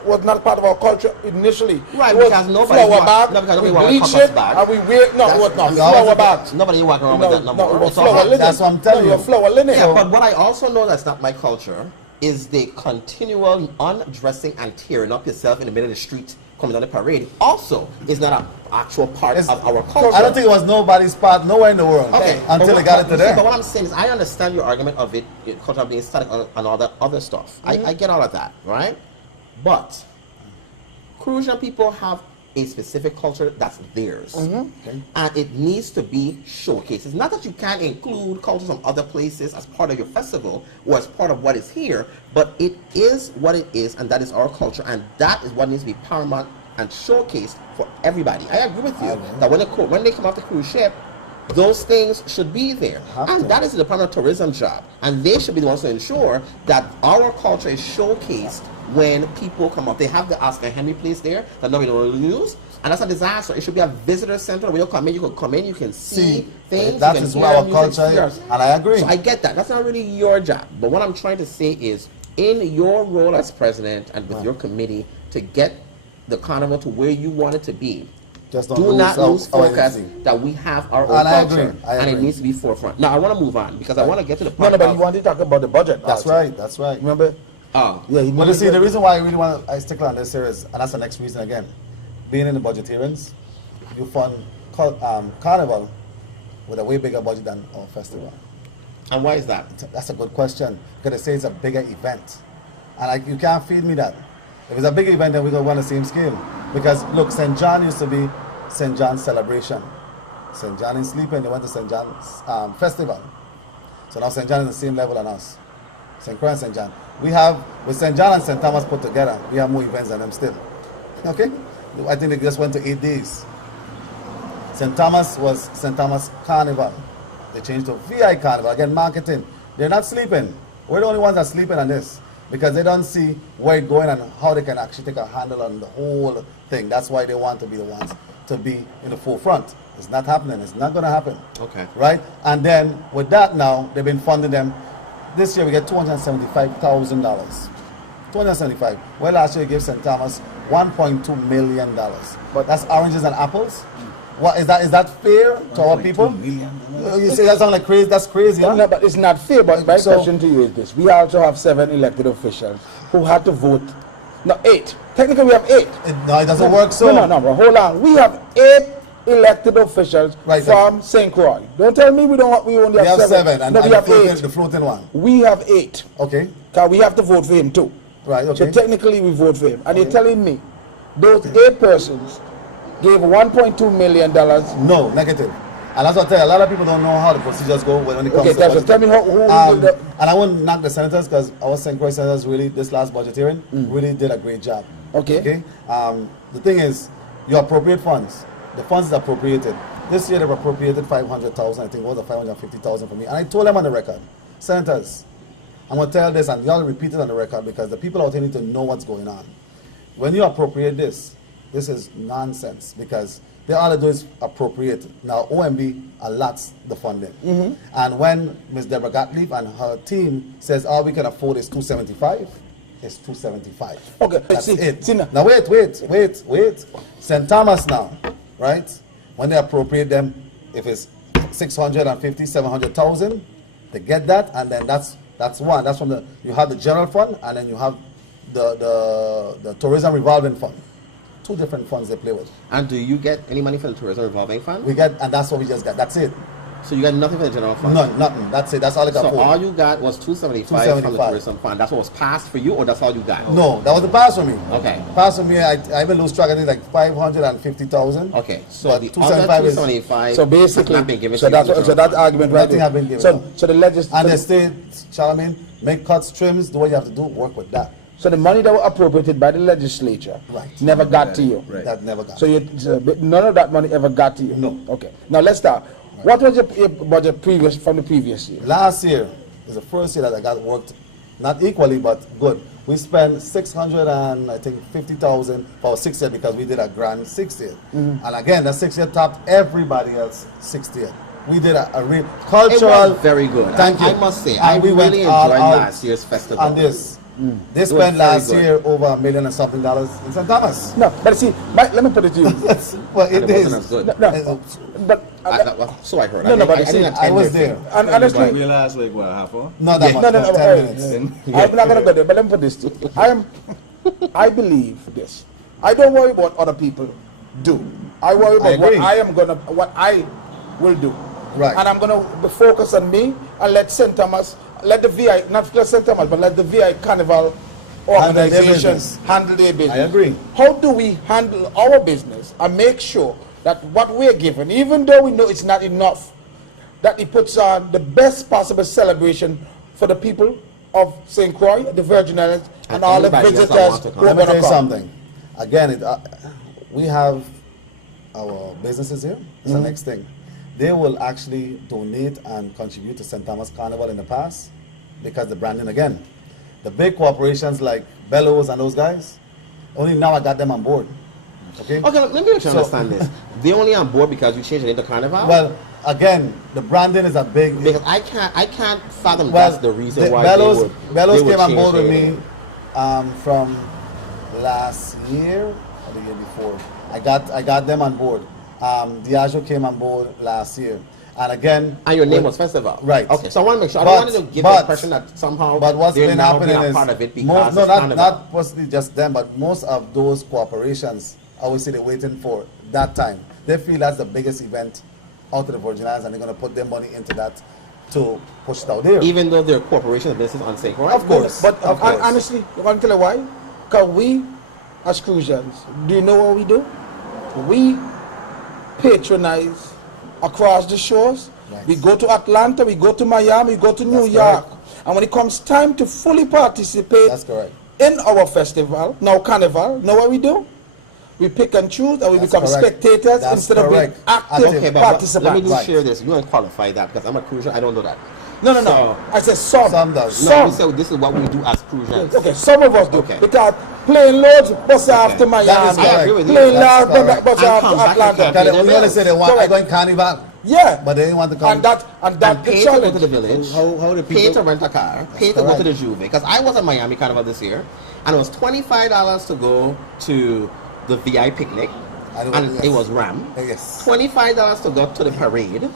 Was not part of our culture initially. Right, It was because nobody flower want- bag. no, because We nobody want bleach copper's it bag. and we wear. No, it was not flower bags. Nobody walking around with that number. No, it was It's all flower hot. linen. That's what I'm telling No, you. flower linen. Yeah, but what I also know that's not my culture is the continual undressing and tearing up yourself in the middle of the street coming down the parade also is not an actual part It's- of our culture. I don't think it was nobody's part nowhere in the world until they got it to But there. what I'm saying is I understand your argument of it, culture being static and all that other stuff. I get all of that, right? But Crucian people have a specific culture that's theirs. And it needs to be showcased. It's not that you can't include cultures from other places as part of your festival or as part of what is here, but it is what it is, and that is our culture, and that is what needs to be paramount and showcased for everybody. I agree with you that when they come off the cruise ship, those things should be there. And that is the Department of Tourism job. And they should be the ones to ensure that our culture is showcased when people come up. They have the Oscar Henry place there that nobody will use. And that's a disaster. It should be a visitor center where you come in, you can see things. That you can is hear where our music, culture hear- is. And I agree. So I get that. That's not really your job. But what I'm trying to say is, in your role as president and with your committee to get the carnival to where you want it to be, Just don't do not lose our focus identity. that we have our own And I culture, agree. I and it agree. needs to be forefront. Now I want to move on because I want to get to the No, point. no, but of- you want to talk about the budget. That's also. right. That's right. Remember? Oh, Yeah. Well, you see, the reason why I really want to stick on this here is, and that's the next reason again, being in the budget hearings, you fund Carnival with a way bigger budget than our festival. And why is that? That's a good question, because they say it's a bigger event. And you can't feed me that. If it's a bigger event, then we're going to run the same scale. Because, look, St. John used to be St. John's celebration. St. John is sleeping, they went to St. John's festival. So now St. John is the same level than us. St. Croix and St. John. We have, with St. John and St. Thomas put together, we have more events than them still. Okay? I think they just went to 8 days. St. Thomas was St. Thomas Carnival. They changed to VI Carnival. Again, marketing. They're not sleeping. We're the only ones that are sleeping on this, because they don't see where it's going and how they can actually take a handle on the whole thing. That's why they want to be the ones to be in the forefront. It's not happening. It's not going to happen. Okay. Right? And then with that now, they've been funding them. This year we get $275,000. $275,000. Well, last year we gave St. Thomas $1.2 million. But that's oranges and apples. What is that? Is that fair to our people? You say that sounds like crazy. That's crazy, huh? No, but it's not fair. But my question to you is this: we also have 7 elected officials who had to vote. No, 8. Technically, we have 8. No, it doesn't work so. No, but hold on. We have 8 elected officials from St. Croix. Don't tell me we don't. We only have 7. And, no, we have 8. The floating one. We have 8. Okay. Because we have to vote for him too. Right. Okay. So technically, we vote for him. And you're telling me those 8 persons gave $1.2 million. No, negative. And that's what I tell you, a lot of people don't know how the procedures go when it comes to budget. Tell me who and I won't knock the senators, because our St. Croix senators really, this last budget hearing, really did a great job. Okay. The thing is, you appropriate funds. The funds is appropriated. This year they've appropriated $500,000, I think it was $550,000 for me. And I told them on the record, senators, I'm going to tell this, and y'all repeat it on the record, because the people out here need to know what's going on. When you appropriate this is nonsense, because they all they do is appropriate. Now OMB allots the funding. And when Ms. Deborah Gottlieb and her team says all we can afford is $275, it's $275. Okay, that's it. Now wait. St. Thomas now, right? When they appropriate them, if it's 650, 700,000, they get that, and then that's one. That's from you have the general fund, and then you have the tourism revolving fund. 2 different funds they play with. And do you get any money from the tourism revolving fund? We get, and that's what we just got. That's it. So you got nothing from the general fund? None, nothing. That's it. That's all I got. So all you got was $275 from the tourism fund. That's what was passed for you, or that's all you got? No, that was the pass for me. Okay. Pass for me. I even lose track. I think like 550,000. Okay. So but the 275 so basically, not been given so to you. so that argument right nothing there. have been given. So the legislature and they stay, Charlemagne, make cuts, trims, do what you have to do, work with that. So the money that was appropriated by the legislature never got to you. Right. That never got. So none of that money ever got to you. No. Okay. Now let's start. Right. What was your budget from the previous year? Last year is the first year that I got worked, not equally but good. We spent $650,000 for our 6th year, because we did a grand 6th year. And again, that 6th year topped everybody else 6th year. We did a real cultural. It was very good. Thank you. I must say, I really enjoyed last year's festival. And this. They spent last year over $1 million and something in St. Thomas. No, but see, let me put it to you. Well, it is. Wasn't as good. No, but so I heard. No, but I was there. And honestly, We last like what, half hour? Not that much. no, 10 minutes. I'm not gonna go there. But let me put this to you. I believe this. I don't worry about what other people do. I worry about what I will do. Right. And I'm gonna focus on me and let St. Thomas. Let the VI, not just St. Thomas, but let the VI Carnival organizations handle their business. I agree. How do we handle our business and make sure that what we're given, even though we know it's not enough, that it puts on the best possible celebration for the people of St. Croix, the Virgin Islands, and all the visitors who are Let me going tell to you come. something. Again, we have our businesses here. It's the next thing. They will actually donate and contribute to St. Thomas Carnival in the past, because the branding again. The big corporations like Bellows and those guys, only now I got them on board. Okay, let me make sure I understand this. They're only on board because you changed it into Carnival? Well, again, the branding is a big. Because I can't fathom that's the reason why Bellows they would came on board change with their me from last year or the year before. I got them on board. Diageo came on board last year, and again. And your name was Festival, right? Okay, so I want to make sure. I don't want to give the impression that somehow. But what's they're been now happening being a is part of it because not possibly just them, but most of those corporations, I would say they're waiting for that time. They feel that's the biggest event out of the Virgin Islands, and they're going to put their money into that to push it out there. Even though they're corporations, business on sacred. Of course. But of course. honestly, you want to tell you why? Because we, as Crucians, do you know what we do? We patronize across the shores. Right. We go to Atlanta, we go to Miami, we go to New That's York. correct. And when it comes time to fully participate That's correct. in our festival, now Carnival, know what we do? We pick and choose and we That's become correct. spectators That's instead of being correct. active Okay, but participants. let me just Right. share this. You want to qualify that because I'm a Crucian. I don't know that. No. So- I said some. Some does. No, Some. we say this is what we do as Crucians. Okay, some of us do. Okay. Because plane loads bus off to Miami. That is correct. I agree with you. Plane That's loads correct. bus And off come to back Atlanta. again. Because Pay we their only say they want Correct. going Carnival, Yeah. but they didn't want to come. And that And the pay to go challenge. to the village, How do pay people? to rent a car, pay to go correct. to the Juve. Because I was at Miami Carnival this year, and it was $25 to go to the VI picnic, I know, and yes. it was Ram. Yes. $25 to go to the parade,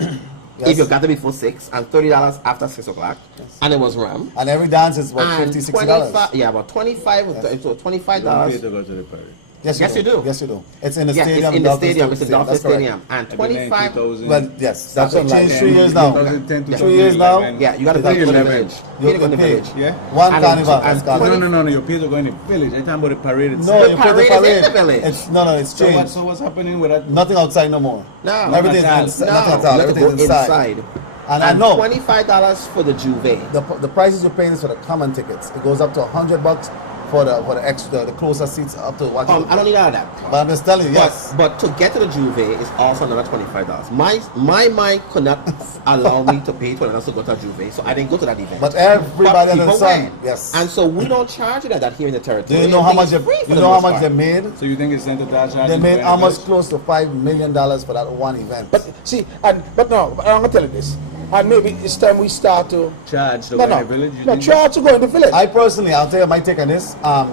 Yes. if you got there before 6, and $30 after 6 o'clock, and it was Ram. And every dance is about And $50, $60. yeah, about 25, so $25. Pay to go to the parade. Yes, Yes, you do. Yes, you do. It's in the Yeah, stadium. it's in the Dolphin stadium. It's the Stadium. Dolphin That's correct. Stadium, and I've been there in 25. 2000. Well, yes, that's Something changed like 3 years now. 2010, 3 years now. 2011. Yeah, you got to go to the 2011. village. You Pay to go to the pay. village. Yeah. One And carnival. and That's carnival. No. Your pays are going to village. I'm talking about the parade No, itself. The you pay the parade is in parade. the village. It's it's So, changed. so what's happening with that? Nothing outside no more. No. Everything's Not at all. inside. No, Nothing at you all. have to Everything's go inside. And I know $25 for the Juve. the prices you're paying is for the common tickets. It goes up to $100 for the extra, the closer seats up to what. I don't need all of that. But I'm just telling you, yes. But to get to the Juve is also another $25. My mind could not allow me to pay $20 to go to a Juve, so I didn't go to that event. But everybody under the people sun, went. yes. And so we don't charge you that here in the Do territory. you know how much? It's free for You the know how most much part. they made? So you think it's sent to that charge? They made almost close to $5 million for that one event. But see, but I'm gonna tell you this. And maybe it's time we start to charge to no, go no, in the village. You no, think try to go in the village. I personally, I'll tell you my take on this. I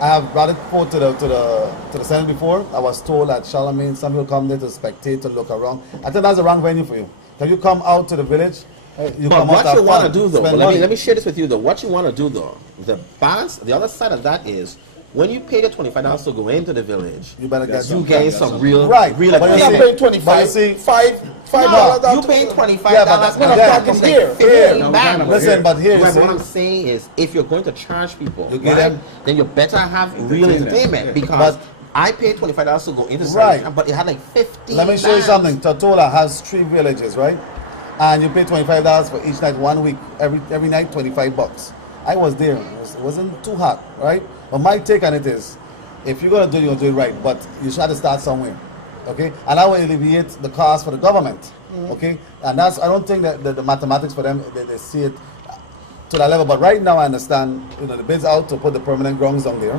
have brought it forward to the Senate before. I was told that Charlemagne, some people come there to spectate, to look around. I think that's the wrong venue for you. If you come out to the village, you But come out what to you have want to fun, do though, spend let money. me share this with you though. What you want to do though, the balance, the other side of that is when you pay the $25 to go into the village, You better get you some. gain some real Right. real But You're you not see- paying but you 25, see- $5 No, you paying $25 Yeah, but that's and not the talking package here. like Here. 15 No, bags. no, no. Listen, but here, you Right, but what see, I'm saying is, if you're going to charge people, You get right, them- then you better have real Entertainment. entertainment because But- I paid $25 to go into the Right. celebration, but it had like 15 let me show you bands. something. Totola has 3 villages, right? And you pay $25 for each night, 1 week, every night, $25. I was there. It wasn't too hot, right? But my take on it is, if you're gonna do it, you're gonna do it right. But you should have to start somewhere, okay? And that will alleviate the cost for the government, okay? And that's, I don't think that the mathematics for them, they see it to that level. But right now, I understand, the bid's out to put the permanent grounds down there.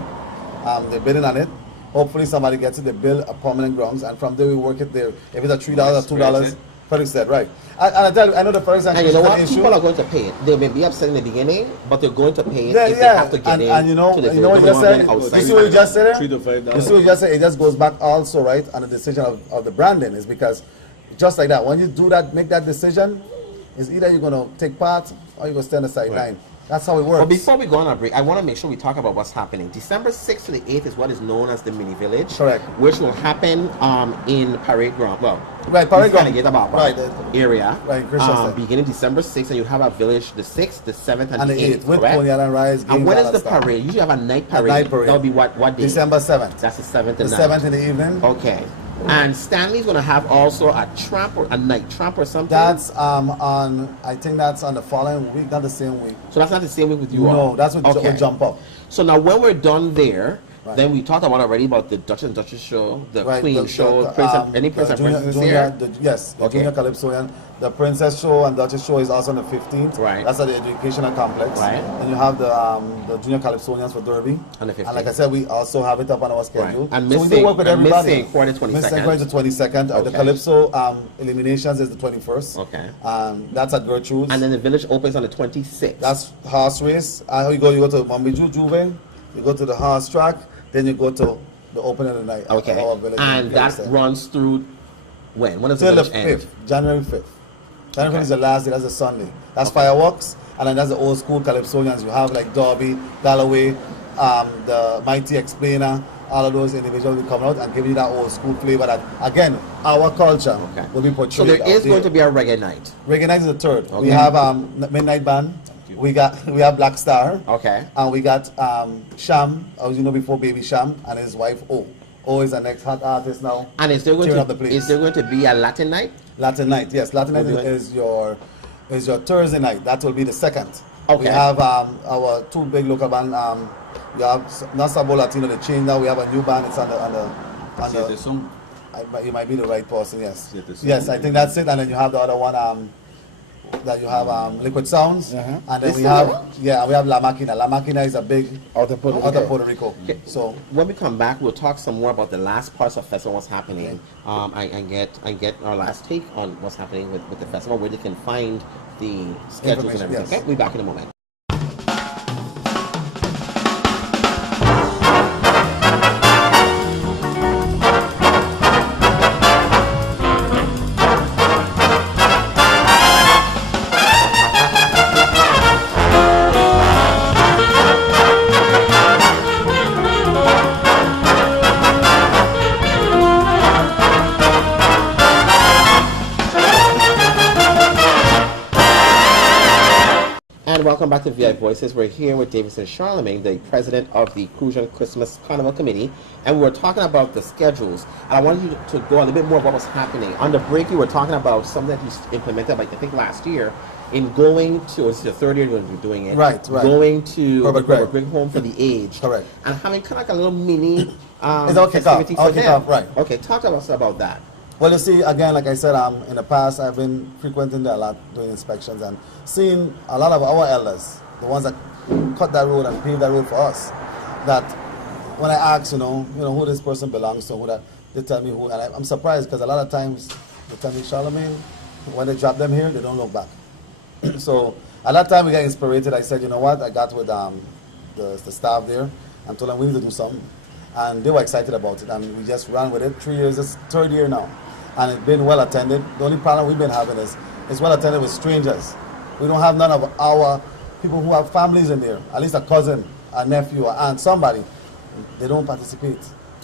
They're bidding on it. Hopefully somebody gets it, they build a permanent grounds, and from there we work it there. If it's a $3 or $2, Felix said, right. And I tell you, I know the first And you know what? issue. People are going to pay it. They may be upset in the beginning, but they're going to pay it Yeah, if they yeah. have to get And- in. and you know- to the you know what village. you They just don't want said? to get You see what you just said there? $3 to $5. You see what you just said? It just goes back also, right, on the decision of the branding. Is because just like that, when you do that, make that decision, it's either you're going to take part or you're going to stand on the sideline. That's how it works. But before we go on a break, I want to make sure we talk about what's happening. December 6th to the 8th is what is known as the mini village. Correct. Which will happen in Parade Ground. Well, Right, Parade Ground. Get about Right. area. Right, Christian said. Beginning December 6th, and you have a village the 6th, the 7th, and, and the the 8th. 8th, with correct? Pony Island Rise. And games, when all is that the stuff. parade? Usually have a night parade. night parade. That'll be what day? December 7th. That's the 7th The and 7th in the evening. Okay. And Stanley's going to have also a tramp or a night tramp or something. That's on, I think that's on the following week, not the same week. So that's not the same week with you all. No, that's what Okay. Jump Up. So now when we're done there, Right. then we talked about already about the Duchess and Duchess show, the Right, Queen show, Prince and, any Prince the and junior, Princess junior, there. yes, the Okay. Junior Calypsonian. The Princess show and Duchess show is also on the 15th. Right. That's at the educational complex. Right. And you have the Junior Calypsonians for Derby. On the 15th. And like I said, we also have it up on our schedule. Right. And so we missing- do work with and everybody. missing quarter 22nd. Missing quarter 22nd. The Okay. Calypso eliminations is the 21st. Okay. That's at Gertrude's. And then the village opens on the 26th. That's horse race. You go to Mambiju Juve, you go to the horse track, then you go to the opening of the night. okay. At our village And in that Kingston. runs through when? When does the Till the village end? 5th, January 5th. January 5th Okay. is the last day, that's a Sunday. That's fireworks, and then that's the old school Calypsonians. You have like Derby, Galloway, the Mighty Explainer, all of those individuals will come out and give you that old school flavor that, again, our culture will be portrayed. So there is out going to be a reggae night. Reggae night is the third. Okay. We have Midnight Band. We have Black Star. Okay. And we got Sham, as you know before, Baby Sham, and his wife O. O is the next hot artist now. And is there going tearing up the place. is there going to be a Latin night? Latin night, yes. Latin night Okay. is your Thursday night. That will be the second. Okay. We have our two big local band. We have Nasabo Latino, the change now. We have a new band. It's on See the the song? you might be the right person, yes. Is it the song? Yes, I think that's it. And then you have the other one that you have Liquid Sounds. Uh-huh. And then This we is have the one? we have La Máquina. La Máquina is a big Out of Puerto out Rico. of Puerto Rico. Okay. So When we come back, we'll talk some more about the last parts of festival, what's happening, and get our last take on what's happening with the festival, where they can find the schedules and Information, everything. yes. Okay, we'll be back in a moment. And welcome back to ViVoices. We're here with David Charlemagne, the president of the Crucian Christmas Carnival Committee, and we were talking about the schedules. And I wanted you to go a little bit more about what's happening. On the break, you were talking about something that you implemented, like I think last year, in going to, it's the third year you're going to be doing it. Right. Going to Herbert Gregg. Gregg Home for the Aged. Correct. And having kind of like a little mini It's our kickoff. festivity Our for them. kickoff, right. Okay, talk to us about that. well, you see, again, like I said, in the past, I've been frequenting there a lot, doing inspections, and seeing a lot of our elders, the ones that cut that road and paved that road for us, that when I ask, who this person belongs to, they tell me who, and I'm surprised because a lot of times they tell me Charlemagne, when they drop them here, they don't look back. So at that time we got inspired. I said, you know what, I got with the staff there and told them we need to do something. And they were excited about it, and we just ran with it. 3 years, it's third year now, and it's been well attended. The only problem we've been having is it's well attended with strangers. We don't have none of our people who have families in there, at least a cousin, a nephew, or aunt, somebody. They don't participate.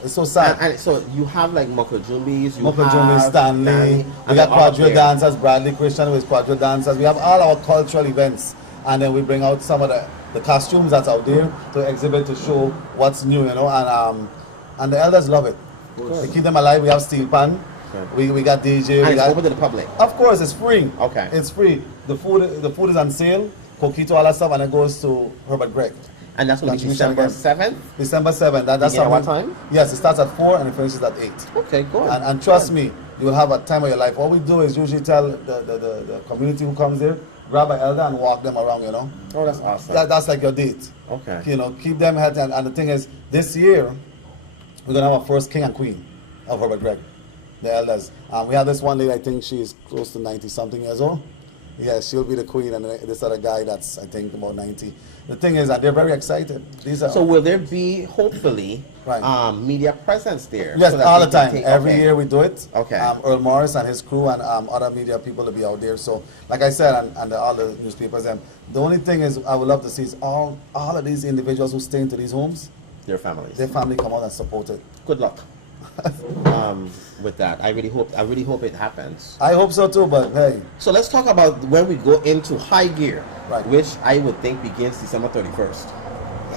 It's so sad. And so you have like Mokojumbis, Mokojumbi, Stanley, we got quadrille dancers, Bradley Christian with quadrille dancers. We have all our cultural events, and then we bring out some of the costumes that's out there to exhibit, to show what's new, and the elders love it. They keep them alive. We have steel pan. Okay. We got DJ. And We it's got, open to the public. of course, it's free. Okay. It's free. The food is on sale. Coquito, all that stuff, and it goes to Herbert Gregg. And that's going to be Contribution December again. 7th? December 7th. That's Begin at what something- time? Yes, it starts at 4 and it finishes at 8. Okay, good. And trust me, you will have a time of your life. What we do is usually tell the community who comes there, grab an elder and walk them around, Oh, that's awesome. That's like your date. Okay. Keep them healthy. And the thing is, this year, we're going to have our first king and queen of Herbert Gregg, the elders. We have this one lady, I think she's close to 90-something years old. Yeah, she'll be the queen, and this other guy that's, I think, about 90. The thing is that they're very excited. These are So will there be, hopefully, Right. media presence there? yes, so that all the they can time. take- Every okay. year we do it. Okay. Earl Morris and his crew and other media people will be out there. So, like I said, and all the newspapers. The only thing is, I would love to see is all of these individuals who stay into these homes, Their families. their family come out and support it. Good luck with that. I really hope it happens. I hope so too. But hey, So let's talk about when we go into high gear, Right. which I would think begins December 31st.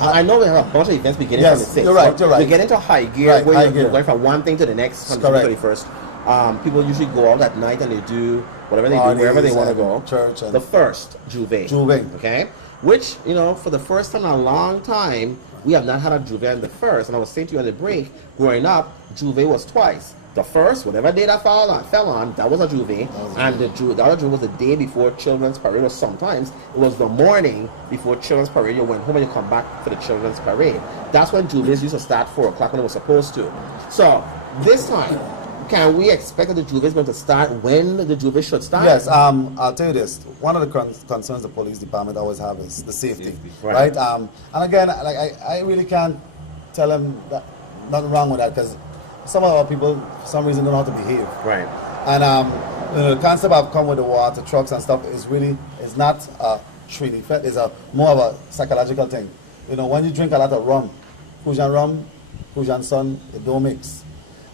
I know we have a bunch of events beginning Yes, from the 6th. you're right, but you're right. We get into high gear, Right, where high you're gear. going from one thing to the next on Correct. December 31st. People usually go out at night and they do whatever they do, Parties wherever they want to and go. church and- the first, Juve. Juve. Okay? Which, for the first time in a long time, we have not had a Juve on the first. And I was saying to you on the break, growing up, Juve was twice. The first, whatever day that fell on, that was a Juve. And the other Juve was the day before Children's Parade, or sometimes it was the morning before Children's Parade. You went home and you come back for the Children's Parade. That's when Juves used to start 4 o'clock when it was supposed to. So, this time, can we expect that the Juve is going to start when the Juve should start? yes, I'll tell you this. One of the concerns the police department always have is the safety, Right. right? And again, like I really can't tell them that nothing wrong with that, because some of our people, for some reason, don't know how to behave. Right. And the concept of come with the water trucks and stuff is not a treat effect. It's more of a psychological thing. When you drink a lot of rum, Crucian Crucian sun, it don't mix.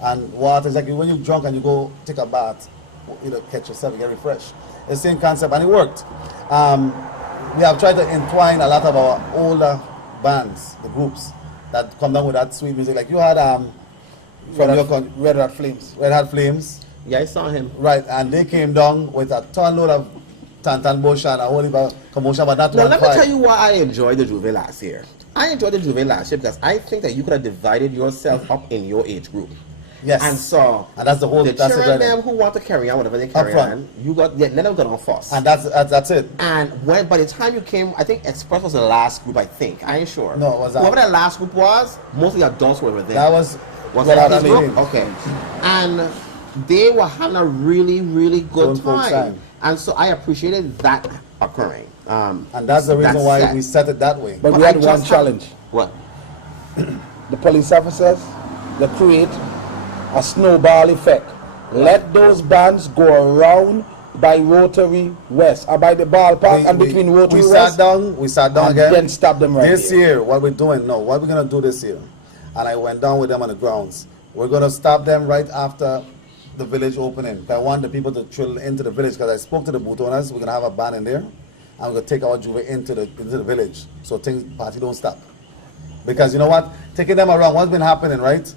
And water is like when you're drunk and you go take a bath, you know, catch yourself, you get refreshed. It's the same concept, and it worked. We have tried to entwine a lot of our older bands, the groups, that come down with that sweet music. Like you had Red Hot Flames. Red Hot Flames. Yeah, I saw him. Right, and they came down with a ton load of Tantan Bush and a whole heap of commotion, but that Now, one let me fight. tell you why I enjoyed the Juve last year. I enjoyed the Juve last year because I think that you could have divided yourself up in your age group. Yes. And so, And that's the whole. the That's children the them who want to carry on whatever they carry front. on, let them go on first. And that's it. And when by the time you came, I think Express was the last group. I think I ain't sure. No, it was whoever that last group was. Most of the adults were there. That was that Red his Hot group? Flames. Okay, and they were having a really good Good folk time. And so I appreciated that occurring. And that's the reason why set. we set it that way. But But we I had just one have- challenge. What? The police officers, they create a snowball effect. Let those bands go around by Rotary West, or by the ballpark, and between Rotary we West, sat down and again. then stop them right This there. year, what we're doing, what we're gonna do this year, and I went down with them on the grounds. We're gonna stop them right after the village opening. I want the people to trill into the village because I spoke to the booth owners. We're gonna have a band in there, and we're gonna take our Juve into the village so party don't stop. Because you know what, taking them around, what's been happening, right,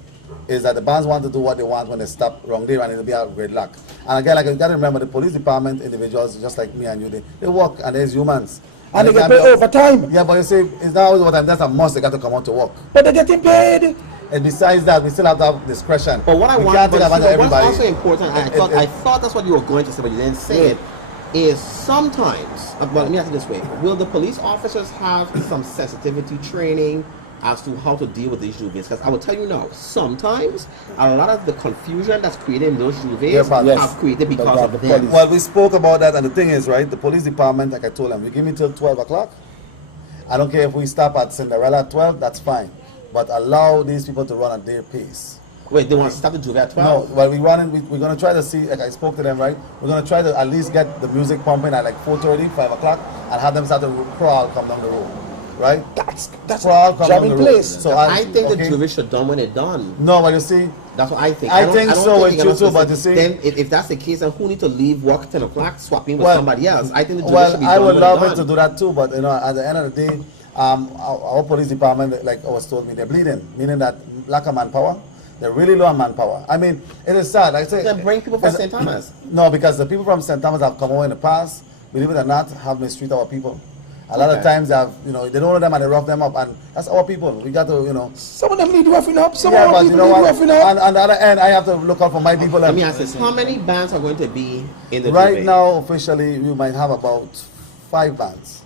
is that the bands want to do what they want when they stop wrong there, and it'll be a great luck. And again, like you gotta remember, the police department individuals, just like me and you, they work and there's humans. And they get can't be paid up- overtime. Yeah, but you see, it's not always overtime. That's a must. They got to come out to work. But they're getting paid. And besides that, we still have to have discretion. But what I we want, can't but take advantage of what's everybody. also important, and I thought that's what you were going to say, but you didn't say it, is sometimes, well, let me ask it this way, will the police officers have some sensitivity training as to how to deal with these juvies? Because I will tell you now, sometimes a lot of the confusion that's created in those juvies Yeah, but- Yes. have created because But of the them. police- Well, we spoke about that, and the thing is, right, the police department, like I told them, you give me till 12 o'clock. I don't care if we stop at Cinderella at 12, that's fine. But allow these people to run at their pace. Wait, they want to stop the juve at 12? No, well, we're going to try to see, like I spoke to them, right? We're going to try to at least get the music pumping at like 4:30, 5 o'clock, and have them start to crawl, come down the road, right? That's Crawl, a come jamming down the road. place. So I think the okay. juve should done when it's done. No, but you see, That's what I think. I don't- think don't so think with you're you too, supposed but to- you see- then if that's the case, then who need to leave work 10 o'clock, swap in with Well, somebody else? I think the juve well, should be I done would when love it's it to done. do that too, but you know, at the end of the day, our police department, like I was told me, they're bleeding, meaning that lack of manpower. They're really low on manpower. I mean, it is sad. Like I say, Then bring people from it's- St. Thomas. No, because the people from St. Thomas have come over in the past. Believe it or not, have mistreated our people. A lot of Okay. times they have, you know, they don't know them and they rough them up, and that's our people. We got to, you know. Some of them need roughing up. Some Yeah, of but them you know need what? roughing up. And on the other end, I have to look out for my people. Let me ask this: how many bands are going to be in the Right juve? now, officially, we might have about 5 bands.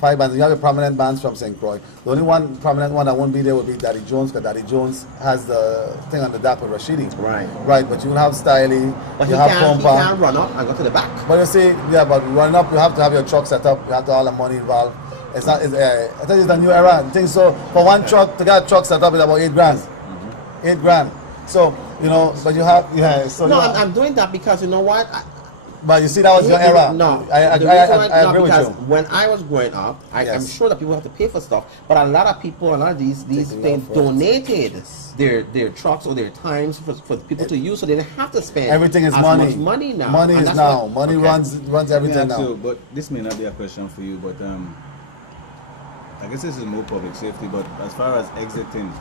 5 bands. You have the prominent bands from St. Croix. The only one prominent one that won't be there would be Daddy Jones, because Daddy Jones has the thing on the dock with Rashidi. Right. Right, but you will have Styly, But you he have can't Pompa. run up and go to the back. But you see, yeah, but running up, you have to have your truck set up. You have to have all the money involved. It's not. I think it's a new era. I think so. For one truck to get a truck set up is about 8 grand. 8 grand. So you know, but you have So No, you have- I'm doing that because you know what? but you see, that was your era. No, I the reason why- no, agree with because you. when I was growing up, I'm Yes. sure that people have to pay for stuff, but a lot of people, a lot of these Taking things love for it. donated their trucks or their times for people to use, so they didn't have to spend Everything is as money. much money now. Money And is that's now. what- Money okay. runs everything Yeah, now. so, but this may not be a question for you, but I guess this is more public safety. But as far as exiting,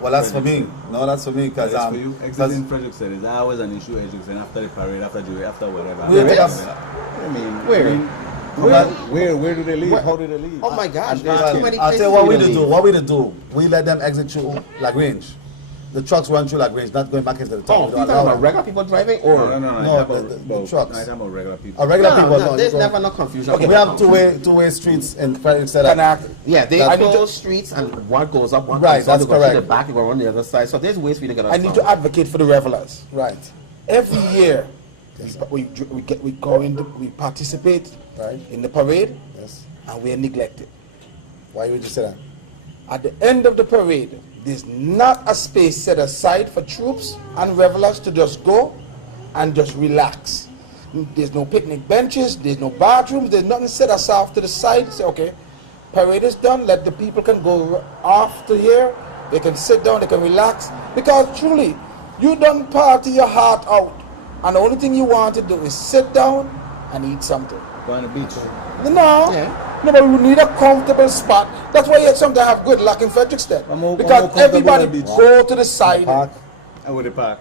Well, that's for me. No, that's for me because that's for you. Exiting Frederick said is always an issue. Exiting after the parade, after Jubilee, after whatever. We'll take is? up- I mean, Where? I mean, where do they leave? Where- How do they leave? Oh my gosh, Well, there's too many I'll places tell you what for we you to do. leave. What we do, we let them exit through Lagrange. The trucks run through Lagrange, not going back into the town. Oh, We you don't talking allow about them. regular people driving No, or no, no. No, I talk the about trucks. I talk about regular people. Regular No, people, no, no. there's you never go- no confusion. We have two-way streets in Frederick said Can I- Yeah, they That- close streets and one goes up, one Right, comes down. that's You go to correct. the back, you go on the other side. So there's ways for you to get I out. need to advocate for the revelers. Right, Every year, we go in, we participate right, in the parade, yes. and we are neglected. Why would you say that? At the end of the parade, there's not a space set aside for troops and revelers to just go and just relax. There's no picnic benches, there's no bathrooms, there's nothing set aside to the side. Say, okay, parade is done, let the people can go off to here They can sit down, they can relax. Because truly, you don't party your heart out. And the only thing you want to do is sit down and eat something. Go on the beach. No. Yeah. No, but we need a comfortable spot. That's why you sometimes have good luck in Frederickstead. Because everybody go to the side. Park. And with the park.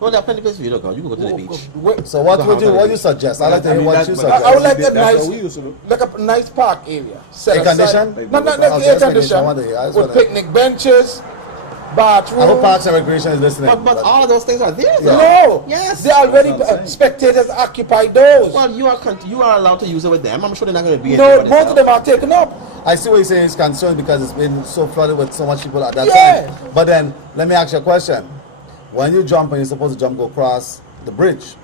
Well, there are plenty of places you don't go. You can go to the beach. So what you suggest? I like to hear what you suggest. I would like a That's nice, what we used to do. like a nice park area. Set Air aside- condition? No, not Okay, air air condition. I want to hear. I condition. just With wanna- picnic benches, I bathrooms. hope Parks and Recreation is listening. But all those things are there. though. No. Yes. They already That's what I'm saying. spectators occupy those. Well, you are allowed to use it with them. I'm sure they're not going to be. No, anybody's most of them else. are taken up. I see what you're saying is concerned because it's been so flooded with so much people at that Yeah. time. But then, let me ask you a question. When you jump and you're supposed to jump, go across the bridge.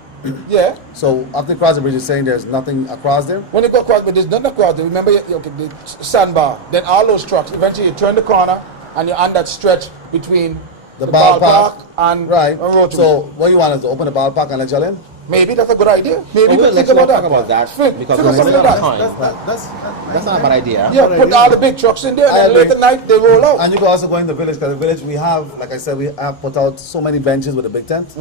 Yeah. So after you cross the bridge, you're saying there's nothing across there? When you go across, but there's nothing across there. Remember, okay, the sandbar. Then all those trucks. Eventually, you turn the corner and you're on that stretch between The ballpark ballpark and Right. Rotary. So what you want is to open the ballpark and let you in? Maybe that's a good idea. Maybe Well, we'll think let's about not that. talk about that Think- because think we're of running something out of like time. That's not a bad idea. Yeah, put all the big trucks in there, I and then agree. late at night they roll out. And you can also go in the village, because the village we have, like I said, we have put out so many benches with a big tent.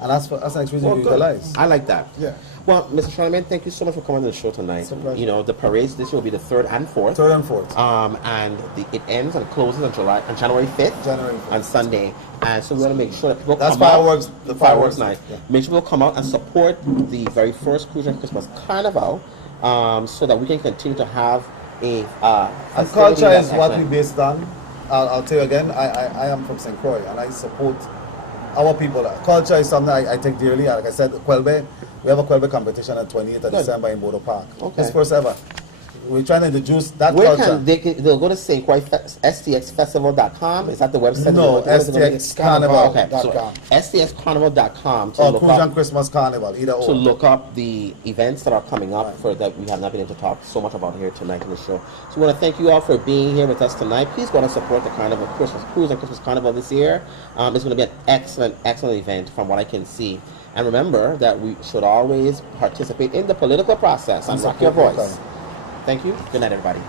And that's an experience you utilize. I like that. Yeah. Well, Mr. Charlemagne, thank you so much for coming to the show tonight. It's a pleasure. You know, the parades this year will be the 3rd and 4th. Third and fourth. And it ends and closes on January 5th. January 5th. On Sunday. And so we want to make sure that people That's come out. fireworks, the Fireworks fireworks night. yeah. Make sure people come out and support the very first Crucian Christmas Carnival, so that we can continue to have a And festivity culture that's is what we excellent. based on. I'll tell you again, I am from St. Croix and I support our people. Culture is something I take dearly. Like I said, Quelbe, we have a Quelbe competition on 28th of Good. December in Bodo Park. Okay. It's first ever. We're trying to introduce that Where culture. they'll go to St. Croix stxfestival.com. Is that the website? No, What is the name? STX Carnival. Okay, so .com. stxcarnival.com to Or look Crucian up Christmas Carnival, either to or. look up the events that are coming up Right. for that we have not been able to talk so much about here tonight in the show. So we want to thank you all for being here with us tonight. Please go and support the Carnival Christmas Cruise and Christmas Carnival this year. It's going to be an excellent event from what I can see. And remember that we should always participate in the political process and rock your support voice. local. Thank you. Good night, everybody.